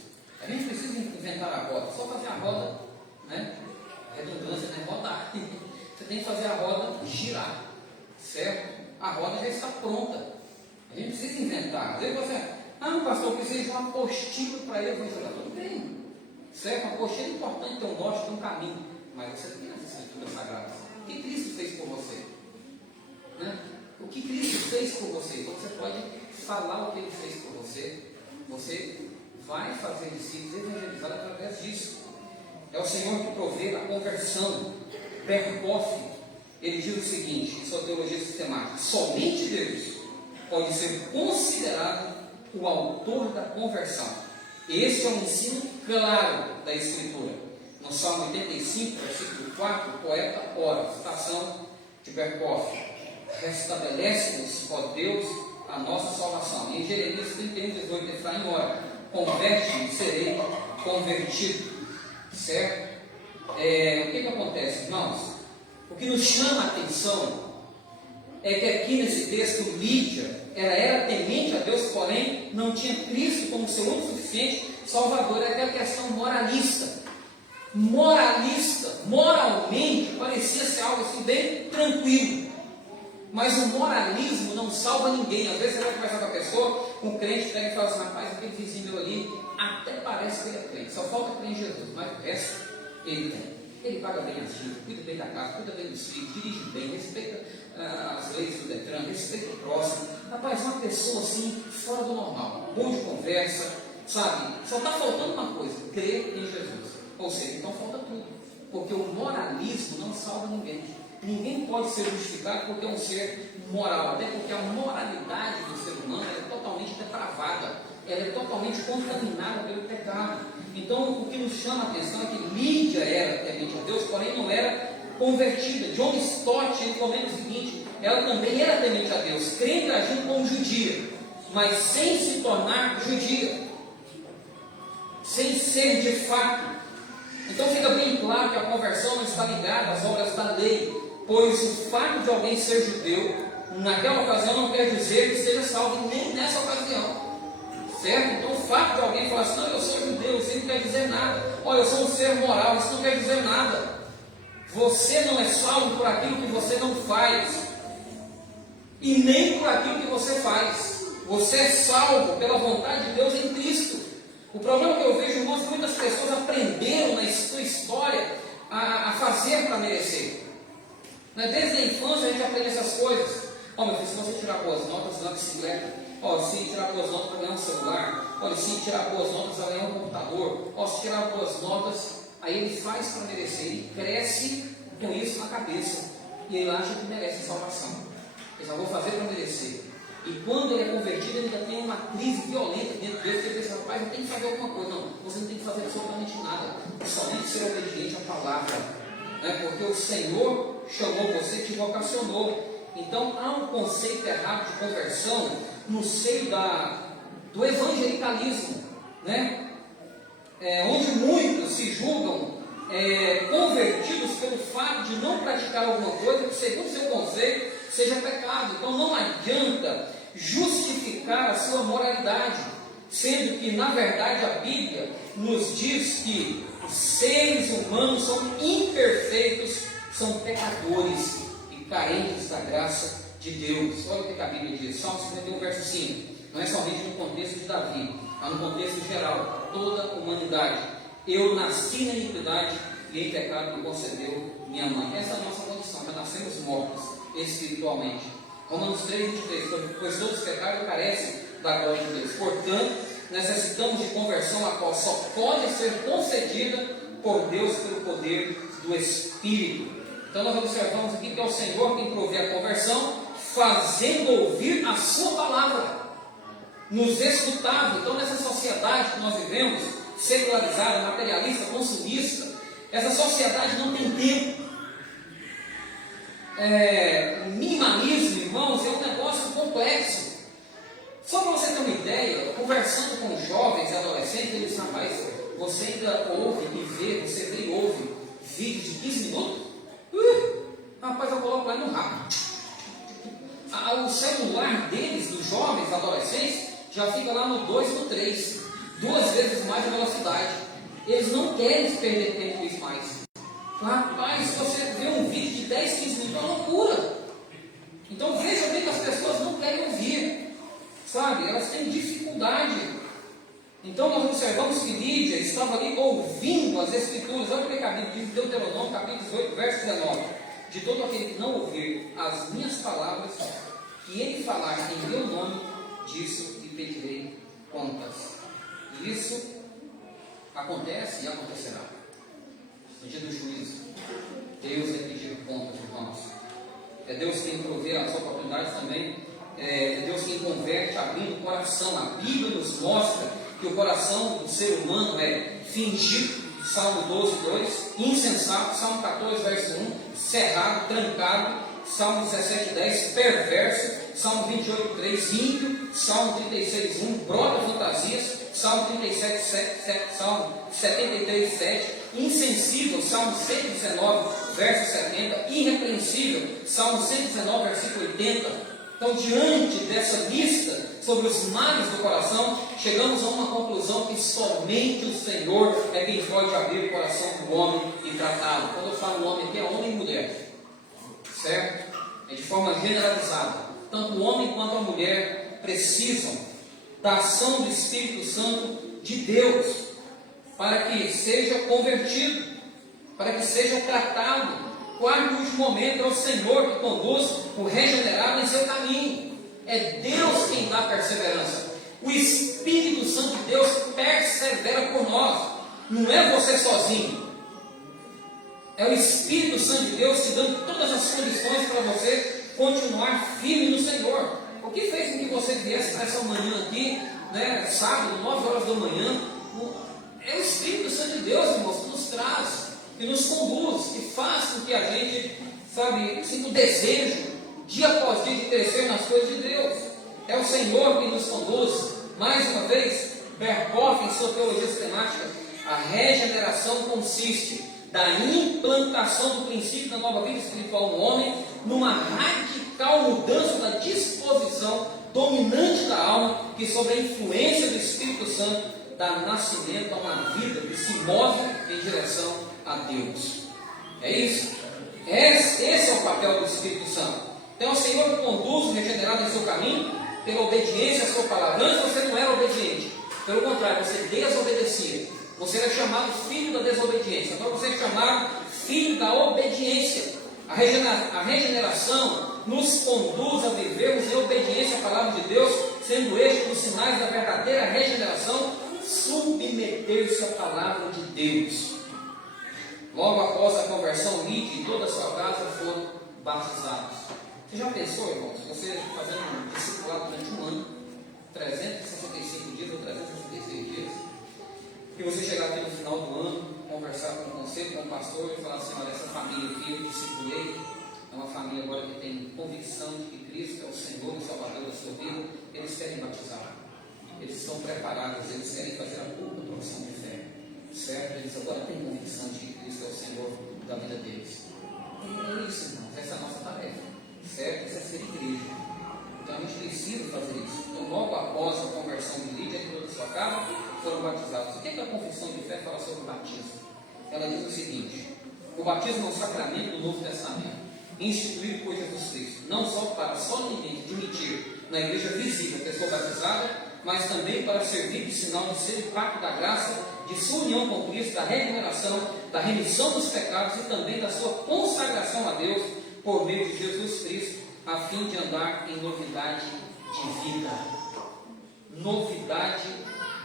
A gente precisa inventar a roda, só fazer a roda, né? Redundância, né? Rodar. Você tem que fazer a roda girar, certo? A roda já está pronta. A gente precisa inventar. Às vezes você: ah, pastor, eu preciso de uma apostila para evangelizar. Tudo bem, certo? Uma apostila é importante, tem um norte, tem um caminho. Mas você tem as Escrituras Sagradas. O que Cristo fez por você? Né? O que Cristo fez por você? Então você pode falar o que Ele fez por você. Você vai fazer discípulos evangelizados através disso. É o Senhor que provê a conversão. Berkoff, ele diz o seguinte, em sua teologia sistemática: somente Deus pode ser considerado o autor da conversão. Esse é um ensino claro da Escritura. No Salmo 85, versículo 4, o poeta ora, citação de Berkoff: restabelece-nos, ó Deus, a nossa salvação. E em Jeremias 31, 18, Efraim ora: converte-me, serei convertido. Certo? O que acontece, irmãos? O que nos chama a atenção é que aqui nesse texto, Lídia, ela era temente a Deus, porém não tinha Cristo como seu único suficiente Salvador. É aquela questão moralista. Moralmente, parecia ser algo assim bem tranquilo. Mas o moralismo não salva ninguém. Às vezes você vai conversar com a pessoa, um crente pega e fala assim: rapaz, aquele vizinho meu ali, até parece que ele é crente, só falta crer em Jesus, mas o resto ele tem. Ele paga bem as dívidas, cuida bem da casa, cuida bem dos filhos, dirige bem, respeita as leis do Detran, respeita o próximo. Rapaz, uma pessoa assim, fora do normal, bom de conversa, sabe? Só está faltando uma coisa: crer em Jesus. Ou seja, então falta tudo, porque o moralismo não salva ninguém. Ninguém pode ser justificado porque é um ser moral, até porque a moralidade do ser humano é totalmente depravada, ela é totalmente contaminada pelo pecado. Então, o que nos chama a atenção é que Lídia era temente a Deus, porém não era convertida. John Stott, ele comenta o seguinte: ela também era temente a Deus, crente agindo como judia, mas sem se tornar judia, sem ser de fato. Então fica bem claro que a conversão não está ligada às obras da lei, pois o fato de alguém ser judeu, naquela ocasião, não quer dizer que seja salvo, nem nessa ocasião. Certo? Então o fato de alguém falar assim: não, eu sou judeu, isso não quer dizer nada. Olha, eu sou um ser moral, isso não quer dizer nada. Você não é salvo por aquilo que você não faz, e nem por aquilo que você faz. Você é salvo pela vontade de Deus em Cristo. O problema que eu vejo, irmãos, é que muitas pessoas aprenderam na sua história a fazer para merecer. Desde a infância a gente aprende essas coisas. Meu filho, se você tirar boas notas na bicicleta, se tirar boas notas para ganhar um celular, Olha, se tirar boas notas, vai ganhar um computador. Ó, se tirar boas notas, aí ele faz para merecer, ele cresce com isso na cabeça. E ele acha que merece salvação. Eu só vou fazer para merecer. E quando ele é convertido, ele ainda tem uma crise violenta dentro dele, porque ele pensa, rapaz, eu tenho que fazer alguma coisa. Não, você não tem que fazer absolutamente nada. Somente ser obediente à palavra. Porque o Senhor chamou você, te vocacionou. Então há um conceito errado de conversão no seio do evangelicalismo, onde muitos se julgam convertidos pelo fato de não praticar alguma coisa que, segundo seu conceito, seja pecado. Então não adianta justificar a sua moralidade, sendo que na verdade a Bíblia nos diz que os seres humanos são imperfeitos, são pecadores e carentes da graça de Deus. Olha o que a Bíblia diz, Salmo 51, verso 5. Não é somente no contexto de Davi, mas no contexto geral, toda a humanidade. Eu nasci na iniquidade e em pecado me concedeu minha mãe. Essa é a nossa condição, já nascemos mortos espiritualmente. Romanos 3, 23. Pois todos pecaram e carecem da glória de Deus. Portanto, necessitamos de conversão, a qual só pode ser concedida por Deus pelo poder do Espírito. Então nós observamos aqui que é o Senhor quem provê a conversão, fazendo ouvir a sua palavra, nos escutando. Então nessa sociedade que nós vivemos, secularizada, materialista, consumista, essa sociedade não tem tempo. O minimalismo, irmãos, é um negócio complexo. Só para você ter uma ideia, conversando com jovens e adolescentes, eles dizem, rapaz, você ainda ouve e vê, você vê e ouve vídeos de 15 minutos? Rapaz, eu coloco lá no rápido. O celular deles, dos jovens, adolescentes, já fica lá no 2, no 3, 2 vezes mais a velocidade. Eles não querem perder tempo com isso mais. Rapaz, se você vê um vídeo de 10, 15 minutos, é uma loucura. Então veja bem que as pessoas não querem ouvir, sabe? Elas têm dificuldade. Então nós observamos que Lídia estava ali ouvindo as Escrituras. Olha o que a Bíblia diz em Deuteronômio, capítulo 18, verso 19. De todo aquele que não ouvir as minhas palavras, que ele falar em meu nome, disso lhe pedirei contas. E isso acontece e acontecerá. No dia do juízo, Deus vai pedir contas, irmãos. É Deus quem provê as oportunidades também. É Deus quem converte, abrindo o coração. A Bíblia nos mostra que o coração do ser humano é fingido, Salmo 12, 2, insensato, Salmo 14, verso 1, cerrado, trancado, Salmo 17, 10, perverso, Salmo 28, 3, ímpio, Salmo 36, 1, brota fantasias, Salmo 37, 7, Salmo 73, 7, insensível, Salmo 119, verso 70, irrepreensível, Salmo 119, versículo 80. Então, diante dessa lista sobre os males do coração, chegamos a uma conclusão que somente o Senhor é quem pode abrir o coração do homem e tratá-lo. Quando eu falo homem aqui, é homem e mulher, certo? É de forma generalizada. Tanto o homem quanto a mulher precisam da ação do Espírito Santo de Deus para que seja convertido, para que seja tratado. Quarto e último momento, é o Senhor que conduz o regenerado em seu caminho. É Deus quem dá perseverança. O Espírito Santo de Deus persevera por nós. Não é você sozinho. É o Espírito Santo de Deus te dando todas as condições para você continuar firme no Senhor. O que fez com que você viesse essa manhã aqui, sábado, 9 horas da manhã? É o Espírito Santo de Deus, irmãos, que nos traz, que nos conduz, que faz com que a gente, sinta o desejo, dia após dia, de crescer nas coisas de Deus. É o Senhor que nos conduz. Mais uma vez, Berkhoff, em sua teologia sistemática, a regeneração consiste da implantação do princípio da nova vida espiritual no homem, numa radical mudança da disposição dominante da alma, que sob a influência do Espírito Santo dá nascimento a uma vida que se move em direção a Deus. É isso? Esse é o papel do Espírito Santo. Então o Senhor que conduz o regenerado em seu caminho, pela obediência à sua palavra. Antes você não era obediente, pelo contrário, você desobedecia. Você era chamado filho da desobediência. Agora você é chamado filho da obediência. A regeneração nos conduz a vivermos em obediência à palavra de Deus, sendo este dos sinais da verdadeira regeneração, submeter-se à palavra de Deus. Logo após a conversão, Lídia e toda a sua casa foram batizados. Você já pensou, irmãos, você fazendo um discipulado durante um ano, 365 dias ou 366 dias, e você chegar aqui no final do ano, conversar com o conselho, com o pastor, e falar assim: olha, essa família que eu discipulei é uma família agora que tem convicção de que Cristo é o Senhor e Salvador da sua vida, eles querem batizar, eles estão preparados, eles querem fazer a pública profissão de fé, certo? Eles agora têm convicção de que Cristo é o Senhor da vida deles. É isso, irmãos, essa é a nossa tarefa, certo? Essa é ser igreja. Então a gente precisa fazer isso. Então, logo após a conversão de Lídia e toda a sua casa, foram batizados. O que a confissão de fé fala sobre o batismo? Ela diz o seguinte: o batismo é um sacramento do Novo Testamento, instituído por Jesus Cristo, não só para solenemente admitir na igreja visível a pessoa batizada, mas também para servir de sinal de ser pacto da graça, de sua união com Cristo, da regeneração, da remissão dos pecados e também da sua consagração a Deus por meio de Jesus Cristo, a fim de andar em novidade de vida. Novidade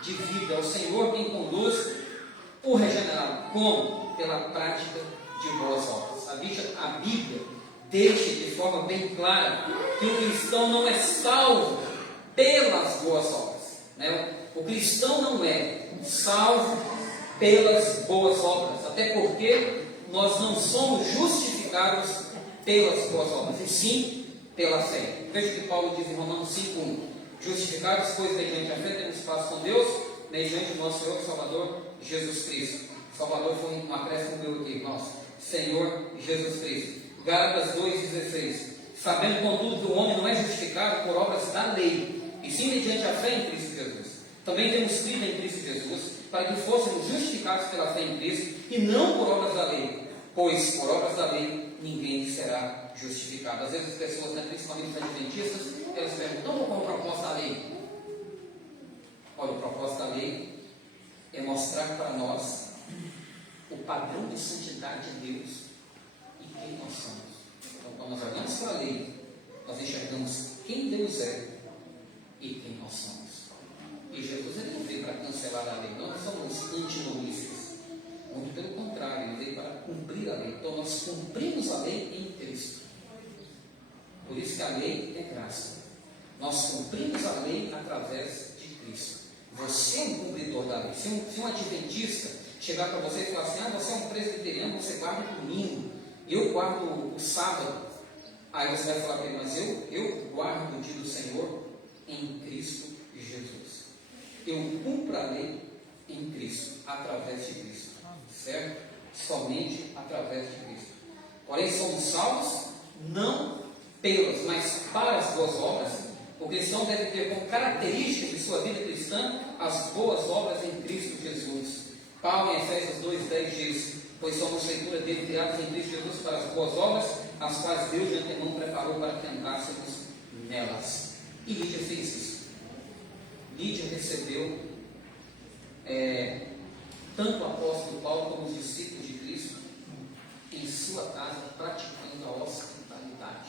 de vida. É o Senhor quem conduz o regenerado. Como? Pela prática de boas obras. A Bíblia deixa de forma bem clara que o cristão não é salvo pelas boas obras, né? O cristão não é salvo pelas boas obras, até porque nós não somos justificados pelas boas obras, e sim pela fé. Veja o que Paulo diz em Romanos 5:1: justificados, pois, mediante a fé temos paz com Deus, mediante o nosso Senhor e Salvador Jesus Cristo. Salvador foi um acréscimo meu aqui, irmãos. Senhor Jesus Cristo. Gálatas 2,16: sabendo, contudo, que o homem não é justificado por obras da lei, e sim mediante a fé em Cristo Jesus. Também temos crido em Cristo Jesus, para que fôssemos justificados pela fé em Cristo, e não por obras da lei, pois por obras da lei ninguém será justificado. Às vezes as pessoas, né, principalmente os adventistas, elas perguntam: qual é o propósito da lei? Olha, o propósito da lei é mostrar para nós o padrão de santidade de Deus e quem nós somos. Então, quando nós olhamos para a lei, nós enxergamos quem Deus é e quem nós somos. E Jesus, ele não veio para cancelar a lei, nós não somos antinomistas. Muito pelo contrário, ele veio para cumprir a lei. Então nós cumprimos a lei em Cristo. Por isso que a lei é graça. Nós cumprimos a lei através de Cristo. Você é um cumpridor da lei. Se um adventista chegar para você e falar assim: você é um presbiteriano, você guarda o domingo, eu guardo o sábado. Aí você vai falar para ele: mas eu guardo o dia do Senhor em Cristo Jesus. Eu cumpro a lei em Cristo, através de Cristo, certo? Somente através de Cristo. Porém, somos salvos não pelas, mas para as boas obras. O cristão deve ter como característica de sua vida cristã as boas obras em Cristo Jesus. Paulo, em Efésios 2:10 diz: pois somos feitura dele, criados em Cristo Jesus para as boas obras, as quais Deus de antemão preparou para que andássemos nelas. E Lídia fez isso. Lídia recebeu tanto o apóstolo Paulo como os discípulos de Cristo em sua casa, praticando a hospitalidade.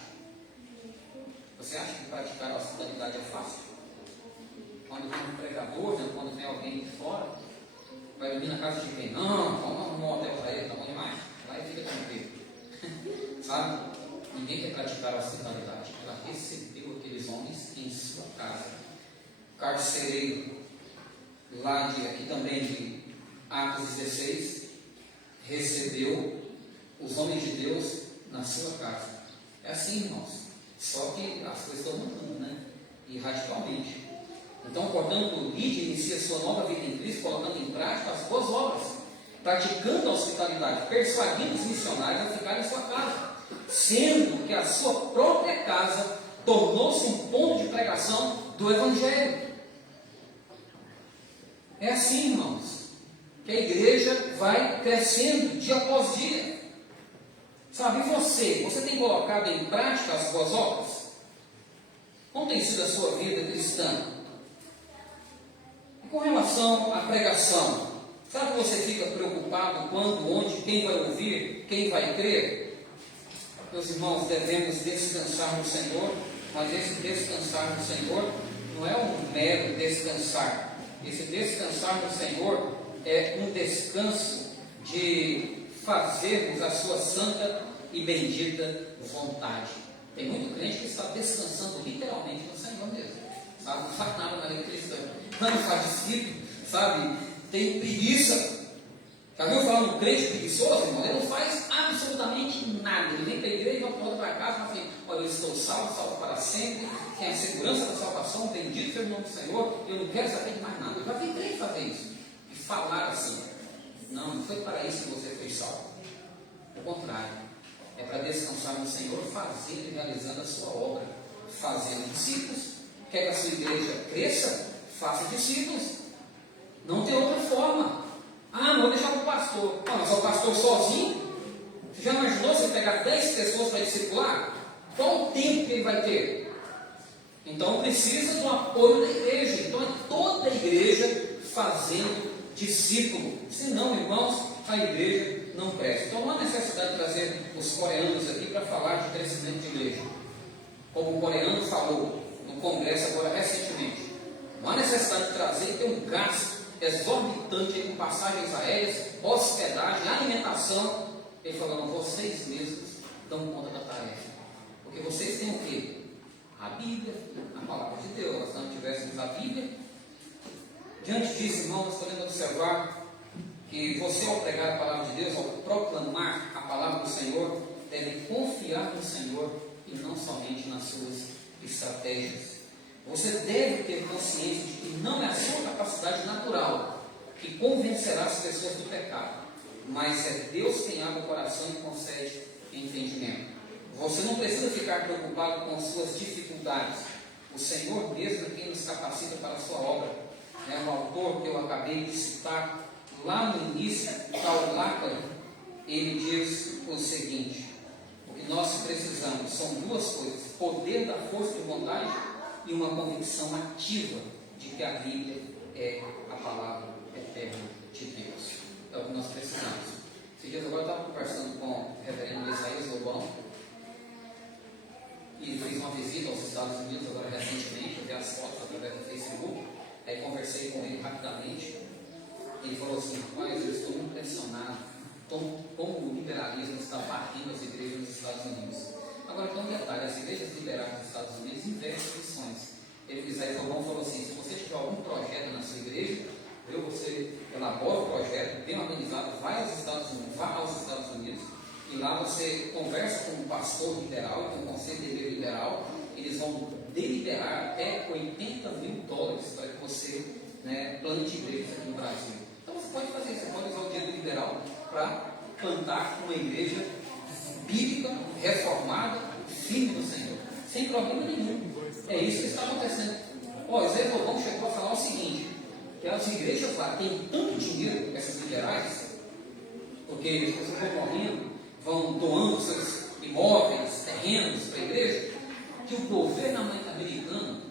Você acha que praticar a hospitalidade é fácil? Quando vem um pregador, né, quando vem alguém de fora, vai dormir na casa de quem? Não, vamos um hotel para ele, tá bom demais. Lá ele fica tranquilo. Sabe? Ninguém quer praticar a hospitalidade. Ela recebeu aqueles homens em sua casa. Carcereiro, lá aqui também de Atos 16, recebeu os homens de Deus na sua casa. É assim, irmãos. Só que as coisas estão mudando, né? E radicalmente. Então, portanto, Lídia inicia sua nova vida em Cristo, colocando em prática as boas obras, praticando a hospitalidade, persuadindo os missionários a ficar em sua casa, sendo que a sua própria casa tornou-se um ponto de pregação do Evangelho. É assim, irmãos, que a igreja vai crescendo dia após dia. Sabe, e você tem colocado em prática as boas obras? Como tem sido a sua vida cristã? E com relação à pregação, sabe que você fica preocupado quando, onde, quem vai ouvir, quem vai crer? Meus irmãos, devemos descansar no Senhor, mas esse descansar no Senhor não é um mero descansar. Esse descansar no Senhor é um descanso de fazermos a sua santa e bendita vontade. Tem muito crente que está descansando literalmente no Senhor mesmo, sabe? Não faz nada na vida cristã, não faz discípulo, sabe? Tem preguiça. Já viu falar um crente preguiçoso, irmão? Ele não faz absolutamente nada. Ele vem para a igreja e volta para casa e fala assim: olha, eu estou salvo, salvo para sempre, tem a segurança da salvação, bendito seja o nome do Senhor, eu não quero saber de mais nada. Eu já vi crente fazer isso e falar assim. Não foi para isso que você foi salvo. Ao contrário, é para descansar no Senhor, fazendo e realizando a sua obra, fazendo discípulos. Quer que a sua igreja cresça? Faça discípulos. Não tem outra forma. Ah, não vou deixar para o pastor. Não, mas é o pastor sozinho? Você já imaginou você pegar 10 pessoas para discipular? Qual o tempo que ele vai ter? Então precisa do apoio da igreja. Então é toda a igreja fazendo discípulo. Senão, irmãos, a igreja não presta. Então não há necessidade de trazer os coreanos aqui para falar de crescimento de igreja. Como o coreano falou no congresso agora recentemente. Não há necessidade de trazer e ter um gasto exorbitante com passagens aéreas, hospedagem, alimentação. Ele falou: não, vocês mesmos dão conta da tarefa. Porque vocês têm o quê? A Bíblia, a palavra de Deus. Se não tivéssemos a Bíblia, diante disso, irmão, nós podemos observar que você, ao pregar a palavra de Deus, ao proclamar a palavra do Senhor, deve confiar no Senhor e não somente nas suas estratégias. Você deve ter consciência de que não é a sua capacidade natural que convencerá as pessoas do pecado, mas é Deus quem abre o coração e concede entendimento. Você não precisa ficar preocupado com as suas dificuldades. O Senhor mesmo é quem nos capacita para a sua obra. O autor que eu acabei de citar, lá no início, Karl Lachmann, ele diz o seguinte: o que nós precisamos são duas coisas: poder da força de vontade e uma convicção ativa de que a Bíblia é a palavra eterna de Deus. É o que nós precisamos. Esses dias agora eu estava conversando com o reverendo Isaías Lobão, e fiz uma visita aos Estados Unidos agora recentemente, eu vi as fotos através do Facebook, aí conversei com ele rapidamente, e ele falou assim: rapaz, eu estou impressionado como o liberalismo está barrindo as igrejas nos Estados Unidos. Agora tem um detalhe: as igrejas liberais dos Estados Unidos investem missões. Isaías Lobão falou assim: se você tiver algum projeto na sua igreja, você elabora o projeto, bem organizado, vai aos Estados Unidos, vá aos Estados Unidos, e lá você conversa com um pastor liberal, com um conselheiro liberal, eles vão deliberar até $80 mil para que você plante igrejas aqui no Brasil. Então você pode fazer isso, você pode usar o dinheiro liberal para plantar uma igreja bíblica, reformada, firme no Senhor, sem problema nenhum. É isso que está acontecendo. Isaías Lobão chegou a falar o seguinte: que as igrejas lá têm tanto dinheiro, essas liberais, porque as pessoas vão morrendo, vão doando seus imóveis, terrenos para a igreja, que o governo americano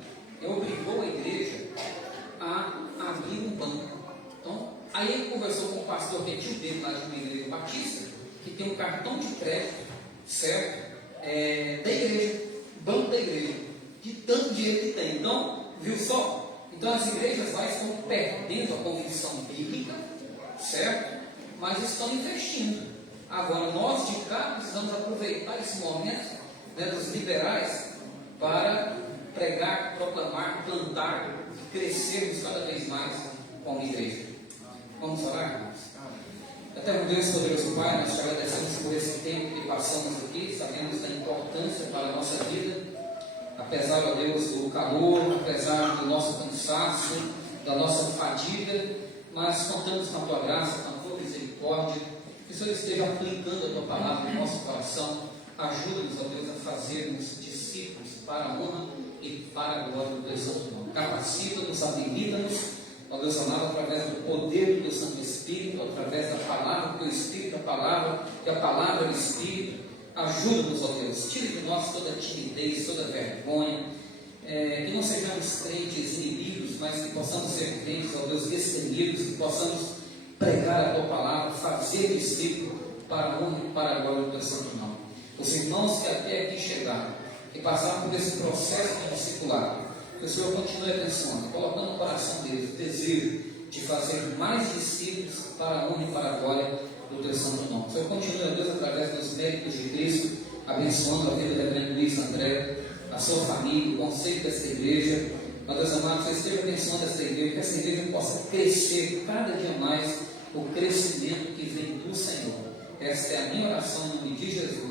obrigou a igreja a abrir um banco. Então, aí ele conversou com o pastor que é tio dele lá de uma igreja batista, que tem um cartão de crédito, certo? Da igreja, banco da igreja, de tanto dinheiro que tem. Então, viu só? Então as igrejas lá estão perdendo a convicção bíblica, certo? Mas estão investindo. Agora, nós de cá precisamos aproveitar esse momento dos liberais para pregar, proclamar, plantar, crescermos cada vez mais como igreja. Vamos orar, irmãos? Eterno Deus, poderoso Pai, nós te agradecemos por esse tempo que passamos aqui, sabemos da importância para a nossa vida, apesar, ó Deus, do calor, apesar do nosso cansaço, da nossa fadiga, mas contamos com a Tua graça, com a Tua misericórdia, que o Senhor esteja aplicando a Tua palavra no nosso coração. Ajuda-nos, ó Deus, a fazermos discípulos para a honra e para a glória do Teu santo nome. Capacita-nos, habilita-nos, ó Deus amado, através do poder do Teu Santo Espírito, através da palavra do Teu Espírito, a palavra, que a palavra do Espírito. Ajuda-nos, ó Deus, tire de nós toda timidez, toda vergonha, que não sejamos crentes inibidos, mas que possamos ser crentes, ó Deus, destemidos, que possamos pregar a Tua palavra, fazer discípulo para a honra e para a glória do Teu santo nome. Os irmãos que até aqui chegaram, que passaram por esse processo de discipulado, que o Senhor continue abençoando, colocando no coração deles o desejo de fazer mais discípulos para a honra e para a glória do Teu santo nome. O Senhor continue, Deus, através dos méritos de Cristo, abençoando a vida da grande Luiz André, a sua família, o conceito dessa igreja. Ó Deus amado, Você esteja abençoando essa igreja, que essa igreja possa crescer cada dia mais, o crescimento que vem do Senhor. Esta é a minha oração no nome de Jesus.